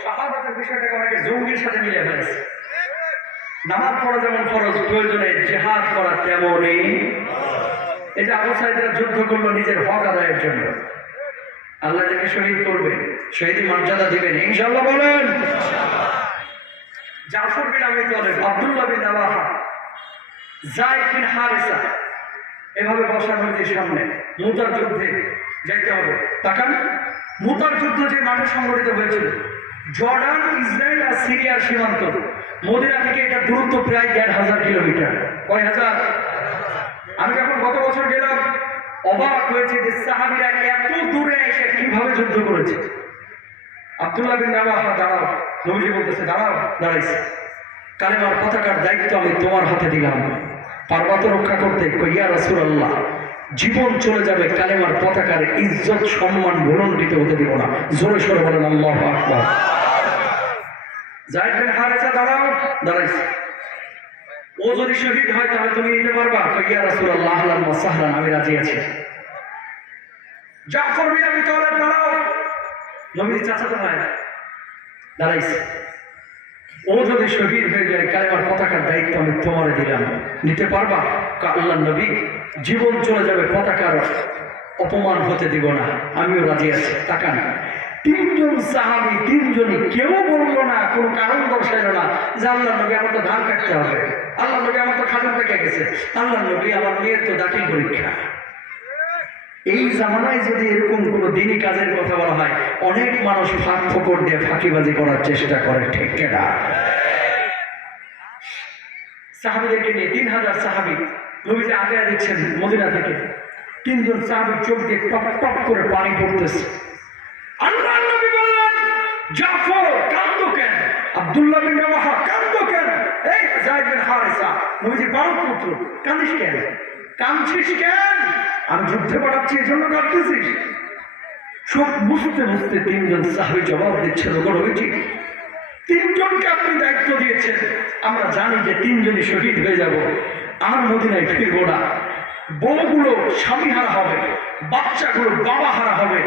শাহাদাতের বিষয়টাকে অনেকে জঙ্গির সাথে মিলে ফেলেছে। নামাজ পড়া যেমন ফরজ, প্রয়োজনে জিহাদ করা তেমনই। এই যে আবু সাঈদরা যুদ্ধ করলো নিজের হক আদায়ের জন্য, আল্লাহ তাকে শহীদ করবে, শহীদি মর্যাদা দিবেন ইনশাআল্লাহ। বলেন, জাফর বিন আবি তালিব, আব্দুল্লাহ বিন রাওয়াহা, যায়েদ বিন হারিসা, এভাবে বসা নদীর সামনে মুতার যুদ্ধে যাইতে হবে। তাকান, মুতার যুদ্ধ যে মাঠে সংগঠিত হয়েছিল, জর্ডান, ইসরায়েল আর সিরিয়ার সীমান্ত, মদিনা থেকে এটা দূরত্ব প্রায় 1,500 কিলোমিটার। কয় হাজার? আমি যখন গত বছর গেলাম অবাক হয়েছে যে সাহাবীরা এত দূরে এসে কিভাবে যুদ্ধ করেছে। আব্দুল্লাহ বিন রাওয়াহা, দাঁড়াও, নবীজি বলতেছে দাঁড়াও, দাঁড়াইছে। কালেমার পতাকার দায়িত্ব আমি তোমার হাতে দিলাম, পারবা তো রক্ষা করতে? ইয়া রাসূলুল্লাহ, জীবন চলে যাবে, কালেমার পতাকার ইজ্জত সম্মান ভুলণ্ডিত হতে দিব না। জোরে সোরে বলেন আল্লাহু আকবার। যায়েদ বিন হারেসা দাঁড়াও, দাঁড়াইছে। ও যদি শহীদ হয় তাহলে তুমি নিতে পারবা? ইয়া রাসূলুল্লাহ আহলান ওয়া সাহলান, আমি রাজি আছি। জাফর বিন আবি তালেব দাঁড়াও, নবীর চাচাতো ভাই দাঁড়াইছে। ও যদি শহীদ হয়ে যায় কালেমার পতাকার দায়িত্ব আমি তোমারে দিলাম, নিতে পারবা? আল্লাহর নবী, জীবন চলে যাবে পতাকার অপমান হতে দিব না, আমিও রাজি আছি। তাকান, তিনজন সাহাবী, তিনজনই কেউ বললো না, কোনো কারণ দর্শাইল না যে আল্লাহর নবী আমার তো ধান কাটতে হবে, আল্লাহর নবী আমার তো খাজুর পেকে গেছে, আল্লাহর নবী আমার মেয়ের তো দাখিল পরীক্ষা। এই জামানায় যদি এরকম কোনো দিনই কাজের কথা বলা হয়, অনেক মানুষ ফাঁক ফোকর দিয়ে ফাঁকিবাজি করার চেষ্টা করে, ঠিক না? সাহাবীদেরকে নিয়ে 3000 সাহাবী নবীজি আগে দিচ্ছেন মদিনা থেকে। তিনজন সাহাবীর চোখ দিয়ে টপ টপ করে পানি পড়তেছে। আল্লাহর নবী বললেন, জাফর কাঁদো কেন? আব্দুল্লাহ বিন রাওয়াহা কাঁদো কেন? এই যায়েদ বিন হারেসা, নবীজির বড় পুত্র, কাঁদিস কেন? কাঁদছিস কেন? আমি যুদ্ধে পাঠাচ্ছি এই জন্য কাঁদতেছিস? সব বুঝতে বুঝতে তিনজন সাহাবী জবাব দিচ্ছেন, ওগো নবীজি, তিনজনকে আপনি দায়িত্ব দিয়েছেন, আমরা জানি যে তিনজনই শহীদ হয়ে যাব, আর মদিনায় ফিরবো না। বউগুলো স্বামী হারা হবে, বাচ্চাগুলো বাবা হারা হবে।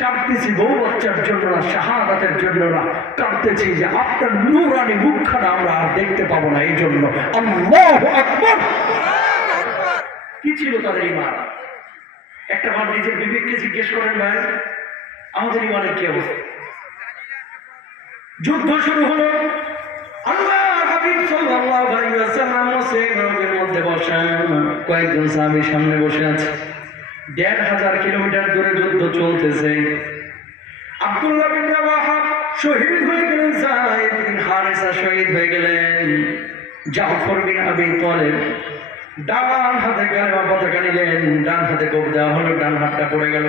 কাঁদতেছি বউ বাচ্চার জন্য না, শাহাদাতের জন্য না, কাঁদতেছি যে আপনার নূরানি মুখখানা আমরা আর দেখতে পাবো না, এই জন্য। আল্লাহু আকবার। কি ছিল তাদের ঈমান? একটা বার নিজের বিবেককে জিজ্ঞেস করেন, ভাই আমাদের ঈমানের কি অবস্থা? যুদ্ধ শুরু হলো, আল্লাহ হাবিব সাল্লাল্লাহু আলাইহি ওয়াসাল্লাম মুসলিমের মধ্যে বসা, কয়েকজন সাহাবী সামনে বসে আছে। ১৫০০ কিলোমিটার দূরে যুদ্ধ চলতেছে। আব্দুল্লাহ বিন রাওয়াহা শহীদ হয়ে গেলেন, যায়েদ বিন হারেসা শহীদ হয়ে গেলেন, জাফর বিন আবি তালেব ডান হাতে কালেমা পতাকা নিলেন, ডান হাতে কোপ দেওয়া হলো, ডান হাতটা পড়ে গেল।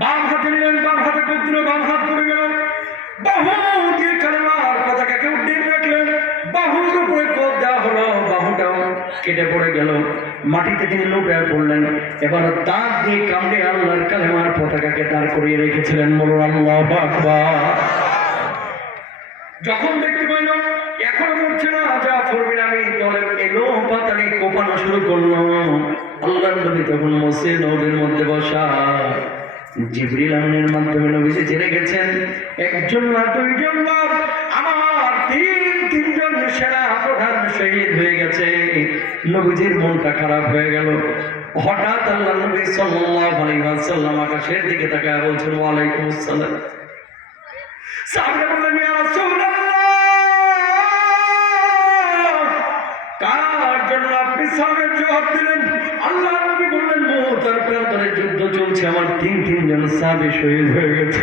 বাম হাতে নিলেন, বাম হাতে কোপ দিল, বাম হাত পড়ে গেল। বাহু দিয়ে কালেমার পতাকাকে উড্ডীন রাখলেন, বাহুর উপরে কোপ দেওয়া হলো, বাহুটাও কেটে পড়ে গেল, মাটিতে তিনি লুটিয়ে পড়লেন। এবার দাঁত দিয়ে কামড়ে আল্লাহর কালেমার পতাকাকে দাঁড় করিয়ে রেখেছিলেন। বলুন আল্লাহু আকবার। যখন দেখতে পাইল এখনো মরছে না, জাফর বিন আবি তালেব এলো, পাতানি কোপানো শুরু করলো। আল্লাহর নবী তখন মসজিদ নবীর মধ্যে বসা। জিবরিল আমিনের মাধ্যমে নবীজি জেনে গেছেন একজন না দুইজন না, আমার তিনজন সেনা প্রধান শহীদ হয়ে গেছে। নবীজির মনটা খারাপ হয়ে গেল। হঠাৎ আল্লাহর নবী সাল্লাল্লাহু আলাইহি ওয়াসাল্লাম আকাশের দিকে তাকায় বলছেন, ওয়া আলাইকুম আসসালাম। সাহাবীরা বললেন, ইয়া রাসূলুল্লাহ, কার জন্য আপনি সাহাবীর জবাব দিলেন? আল্লাহর নবী বললেন, মুতার প্রান্তরে যুদ্ধ চলছে, আমার তিনজন সাহাবী শহীদ হয়ে গেছে।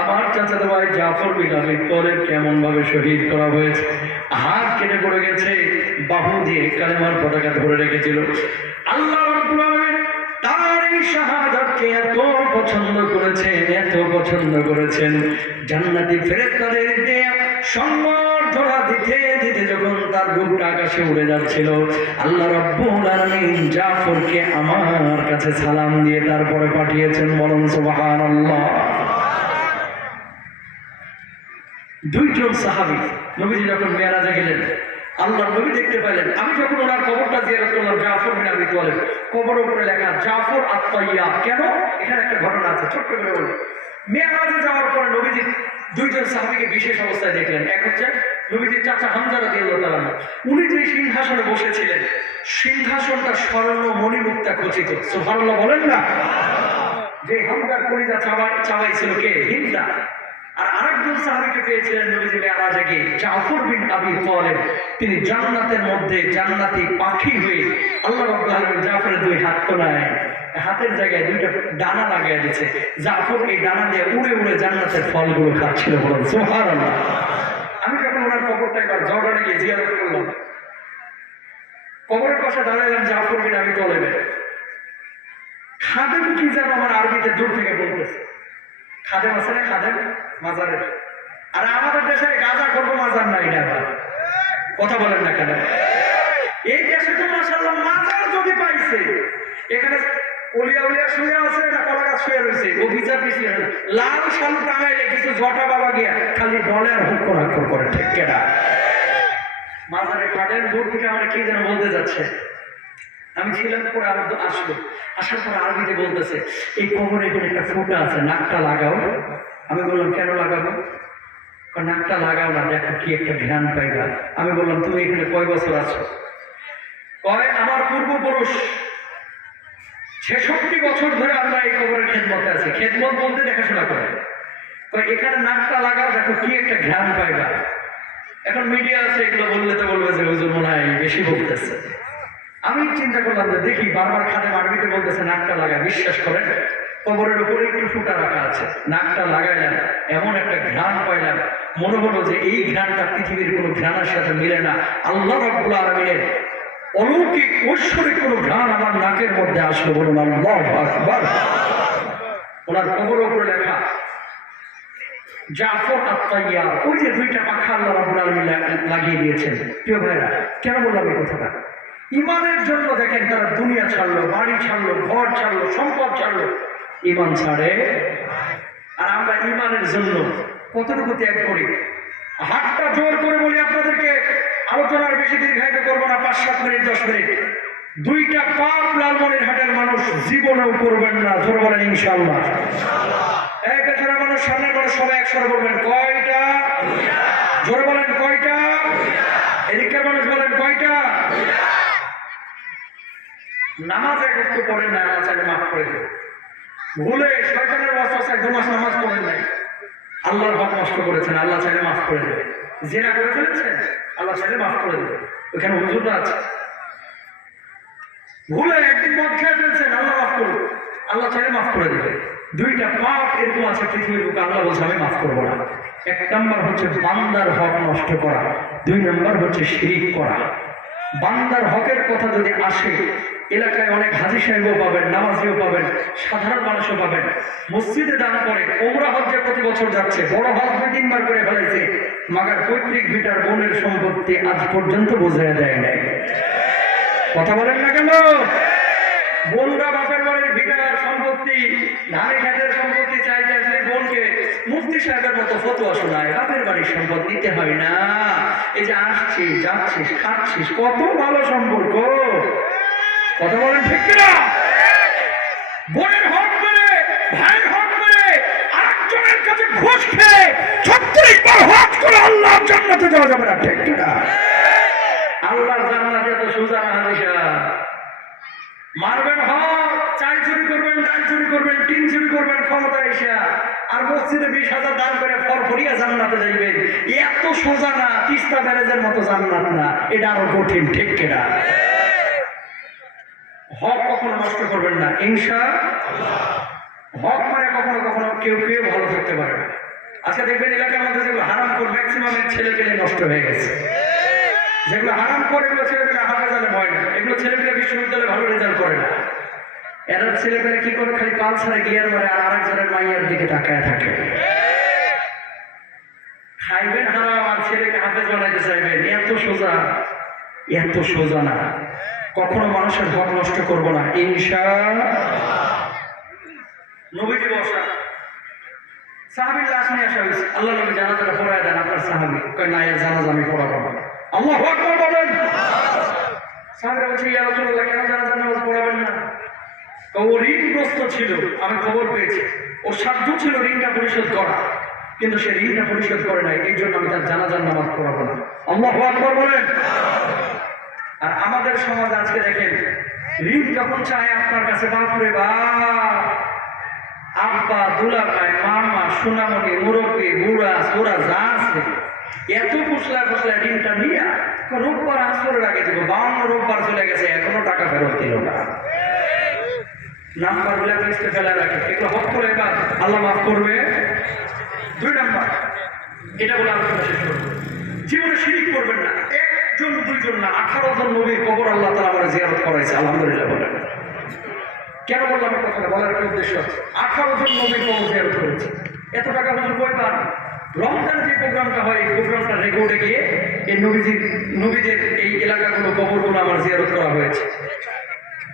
আমার চাচাতো ভাই জাফর বিন আবি তালেব কেমন ভাবে শহীদ করা হয়েছে, হাত কেটে পড়ে গেছে, বাহু দিয়ে কালেমার পতাকা ধরে রেখেছিল। আল্লাহ রাব্বুল আলামিন তার এই শাহাদাতকে এত পছন্দ করেছেন, এত পছন্দ করেছেন, জান্নাতি ফেরেশতাদের দিয়ে সম্বর্ধনা দিতে দিতে যখন তার রূপটা আকাশে উড়ে যাচ্ছিল, আল্লাহ রাব্বুল আলামিন জাফরকে আমার কাছে সালাম দিয়ে তারপরে পাঠিয়েছেন। বলুন সুবহানাল্লাহ। দুইজন সাহাবী নবীজি যখন মেরাজে গেলেন, আল্লাহ নবী দেখতে পেলেন। আমি যখন ওনার কবরটা জিয়ারত করলাম, জাফর বিন আবি তালেব, কবরের উপরে লেখা জাফর আত-তাইয়াব। কেন? এখানে একটা ঘটনা আছে, ছোট্ট করে বলি। মেরাজে যাওয়ার পরে নবীজি দুইজন সাহাবীকে বিশেষ অবস্থায় দেখলেন। এক হচ্ছে নবীজির চাচা হামজা রাদিয়াল্লাহু তাআলা, উনি যে সিংহাসনে বসেছিলেন, সিংহাসনটা স্বর্ণ মণিমুক্তা খচিত। সুবহানাল্লাহ বলেন না? যে হামজার কলিজা চাবাইছিল কে? হিন্দা। আর আরেকজন সাহাবীকে পেয়েছিলেন নবীজি মেরাজে গিয়ে, জাফর বিন আবি তালেব। তিনি জান্নাতের মধ্যে জান্নাতি পাখি হয়ে আল্লাহ রাব্বুল আলামিন জাফরের দুই হাত তোলায়, হাতের জায়গায় দুইটা ডানা লাগিয়ে দিয়েছে। জাফর এই ডানা দিয়ে উড়ে উড়ে জান্নাতের ফলগুলো খাচ্ছিল। বলেন সুবহানাল্লাহ। আমি যখন ওনার কবরটা এবার জর্ডানে গিয়ে জিয়ারত করলাম, কবরের পাশে দাঁড়ালাম জাফর বিন আবি তালেবের। খাদেম কি যেন আমার আরবিতে দূর থেকে বলতেছে। খাদেম আছে না, খাদেম মাজারের। আর আমাদের দেশে গাঁজা করবো মাজার নাই না, কথা বলেন না কেন? এই দেশে তো মাশাআল্লাহ মাজার যদি পাইছে, এখানে উলিয়া উলিয়া শুয়ে আছে, এটা কলা গাছ শুয়ে রয়েছে, ও বিচার পিছিয়ে লাল শালু টাঙাইলে কিছু জটা বাবা গিয়া খালি ডলের হুক্কর হাক্কর করে, ঠিক কেটা? মাজারে কাঠের দূর থেকে আমরা কি যেন বলতে যাচ্ছে, আমি ছিলাম পরে আবার তো আসলো, আসার পর আরবিতে বলতেছে এই কবরে এখানে একটা ফুটা আছে, নাকটা লাগাও। আমি বললাম কেন লাগাবো? নাকটা লাগাও না, দেখো কি একটা ধ্যান পাইবা। আমি বললাম তুমি এখানে কয় বছর আছো? কয় আমার পূর্বপুরুষ 66 বছর ধরে আমরা এই কবরের খেদমতে আছি। খেদমত বলতে দেখাশোনা করে। এখানে নাকটা লাগাও, দেখো কি একটা ধ্যান পাইবা। এখন মিডিয়া আছে, এগুলো বললে তো বলবে যে হুজুর মনে হয় বেশি বলতেছে। আমি চিন্তা করলাম যে দেখি, বারবার খাদে আরবিতে বলতেছে নাকটা লাগা, বিশ্বাস করেন কবরের উপরে একটু ফুটা রাখা আছে, নাকটা লাগাইলাম, এমন একটা ঘ্রাণ পাইলাম, মনে হলো যে এই ঘ্রাণটা পৃথিবীর কোনো ঘ্রাণের সাথে মিলে না। আল্লাহ রাব্বুল আলামিনের অলৌকিক ঐশ্বরিক কোনো ঘ্রাণ আমার নাকের মধ্যে আসলো। বলুন আল্লাহু আকবার। ওনার কবরের উপরে লেখা জাফর আত-তাইয়ার, ওই যে দুইটা পাখা আল্লাহ রাব্বুল আলামিন লাগিয়ে দিয়েছেন। প্রিয় ভাইরা, কেন বললাম এই কথাটা? ইমানের জন্য দেখেন তারা দুনিয়া ছাড়লো, বাড়ি ছাড়লো, ঘর ছাড়লো, সম্পদ ছাড়লো, ইমান ছাড়ে। আর আমরা ইমানের জন্য কতটুকু ত্যাগ করি? হাতটা জোর করে বলি আপনাদেরকে, আলোচনার বেশি দীর্ঘায়িত করবো না, 5-7 মিনিট 10 মিনিট। দুইটা পাপ লালমনিরহাটের মানুষ জীবনেও করবেন না। জোর বলেন ইনশাআল্লাহ। এই পেছনের মানুষ, সামনের মানুষ, সবাই একসাথে বলবেন কয়টা? জোরে বলেন কয়টা? এদিকের মানুষ বলেন কয়টা? নামাজ একটু পড়েন না, আল্লাহ চাইলে মাফ করে দেবে। ভুলে শয়তানের ওয়াসওয়াসায় 2 মাস নামাজ পড়েন নাই, আল্লাহর হক নষ্ট করেছেন, আল্লাহ চাইলে মাফ করে দেবে। জিনা করে ফেলেছেন, আল্লাহ চাইলে মাফ করে দেবে। ওখানে হুজুররা আছে। ভুলে একদিন মদ খেয়ে ফেলছেন, আল্লাহ মাফ করুন, আল্লাহ চাইলে মাফ করে দেবে। দুইটা পাপ এরকম আছে পৃথিবীর বুকে, আল্লাহ বলছে আমি মাফ করবো না। 1 নম্বর হচ্ছে বান্দার হক নষ্ট করা, 2 নম্বর হচ্ছে শিরিক করা। বান্দার হকের কথা যদি আসে, এলাকায় অনেক হাজী সাহেবও পাবেন, নামাজিও পাবেন, সাধারণ মানুষও পাবেন। মসজিদে দান করে, ওমরা হজ্জে প্রতি বছর যাচ্ছে, বড় হজ 2-3 বার করে ফেলাইছে, মাগার পৈতৃক ভিটার বোনের সম্পত্তি আজ পর্যন্ত বোঝায় দেয় নাই। কথা বলেন না কেন? বোনরা বাপের বাড়ির ভিটার সম্পত্তি, ধানে খেতের সম্পত্তি চাইতে আসলে বোনকে মুফতি সাহেবের মতো ফতোয়া শোনায়, বাপের বাড়ির সম্পদ নিতে হয় না। এই যে আসছিস, যাচ্ছিস, খাচ্ছিস, কত ভালো সম্পর্ক। কথা বলেন ঠিক কিনা? বোনের হক মেরে, ভাইয়ের হক মেরে, আরেকজনের কাছে ঘুষ খেয়ে 36 বার হজ করে আল্লাহর জান্নাতে যাওয়া যাবে না, ঠিক কিনা? আল্লাহর জান্নাতে তো সোজা না হাদিসা। মারবেন হক, চাল চুরি করবেন, ডাল চুরি করবেন, টিন চুরি করবেন ক্ষমতা এসে, আর মসজিদে 20,000 দান করে ফরফরিয়া জান্নাতে যাইবেন। এত সোজা না, তিস্তা ব্যারেজের মতো জান্নাত না, এটা আরো কঠিন, ঠিক কিনা? হক কখনো নষ্ট করবেন না ইনশাআল্লাহ। হক মানে কখনো কখনো কেউ কেউ ভালো থাকতে পারে না। আজকে দেখবেন এলাকার মধ্যে যেগুলো হারাম করে ম্যাক্সিমামের ছেলেপেলে নষ্ট হয়ে গেছে। যেগুলো হারাম করে এগুলো ছেলেপেলে হাফেজ আলেম হয় না, এগুলো ছেলেপেলে বিশ্ববিদ্যালয়ে ভালো রেজাল্ট করে না। এরা ছেলেপেলে কি করে? খালি পালসারে গিয়ার মারে আর আরেকজনের মাইয়ার দিকে তাকায় থাকে। খাইবেন হারাম আর ছেলেকে হাফেজ বানাইতে চাইবেন, এত সোজা, এত সোজা না। কখনো মানুষের হক নষ্ট করবো না ইনশাআল্লাহ। নবীজি বসা, সাহাবীর লাশ নিয়ে আসা হয়েছে, আল্লাহ নবী জানাজাটা পড়ায় দেন আপনার সাহাবী। কয় না, এর জানাজা আমি পড়াবো না। আল্লাহু আকবার বলেন। সাহাবীরা বলছে ইয়া রাসূলুল্লাহ, কেন জানাজার নামাজ পড়াবেন না? ও ঋণগ্রস্ত ছিল, আমি খবর পেয়েছি, ওর সাধ্য ছিল ঋণটা পরিশোধ করা, কিন্তু সে ঋণটা পরিশোধ করে নাই, এই জন্য আমি তার জানাজার নামাজ পড়াবো না। আল্লাহু আকবার বলেন। আর আমাদের সমাজ আজকে দেখেন, ঋণ যখন চায় আপনার কাছে, বাপরে বাপ, আব্বা, দুলাভাই, মামা, সোনামণি, মুরব্বী, বুড়া সোরা যা আছে, এত ফুসলা ফুসলা ঋণটা নিয়ে রোববার আসরের আগে দেবো, 52 রোববার চলে গেছে, এখনো টাকা ফেরত দিল না। নাম্বার গুলা লিস্টে ফেলে রাখে, এগুলো হক করে এবার আল্লাহ মাফ করবে। 2 নাম্বার, এটা বলে আলোচনা শেষ করবো। জীবনে শিরিক করবেন না। 1 জন 2 জন না, 18 জন নবীর কবর আল্লাহ তাআলা আমার জিয়ারত করাইছে, আলহামদুলিল্লাহ বলেন। কেন বললাম এই কথাটা? বলার একটা উদ্দেশ্য আছে। 18 জন নবীর কবর জিয়ারত করেছে। এত টাকা হুজুর কই পান? রমজান যে প্রোগ্রামটা হয়, এই প্রোগ্রামটা রেকর্ডে গিয়ে এই নবীদের এই এলাকাগুলো, কবরগুলো আমার জিয়ারত করা হয়েছে।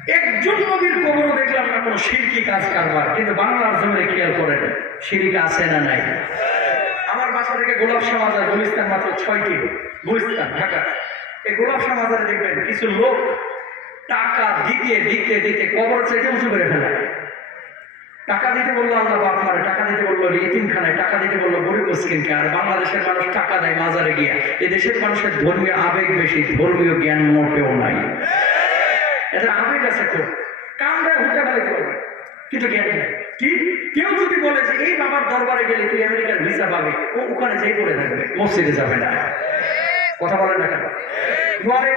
একজন নবীর কবরও দেখলাম না কোনো শিরকি কাজ কারবার, কিন্তু বাংলার জমিনে খেয়াল করেন শিরিক আছে না নাই? আমার বাসা থেকে গোলাপ শাহ মাজার গুলিস্তান মাত্র 6 কিলো, গুলিস্তান ঢাকা। এই গোলাপ শাহ মাজারে দেখবেন কিছু লোক টাকা দিতে দিতে দিতে কবর চাইতে উঁচু করে ফেলে। টাকা দিতে বললো আল্লাহ বাপ মারে, টাকা দিতে বললো ইতিমখানায়, টাকা দিতে বললো গরিব মিসকিনকে। আর বাংলাদেশের মানুষ টাকা দেয় মাজারে গিয়া। এই দেশের মানুষের ধর্মীয় আবেগ বেশি, ধর্মীয় জ্ঞান মোটেও নাই। এদের আবেগ আছে তো কামড়ে হুঁচা ফেলাইতে পারবে, কিন্তু জ্ঞান নেই। কি কেউ যদি বলে যে এই বাবার দরবারে গেলে তুই আমেরিকার ভিসা পাবে, ও ওখানে যেই পড়ে থাকবে, মসজিদে যাবে না। কথা বলেন না কেন?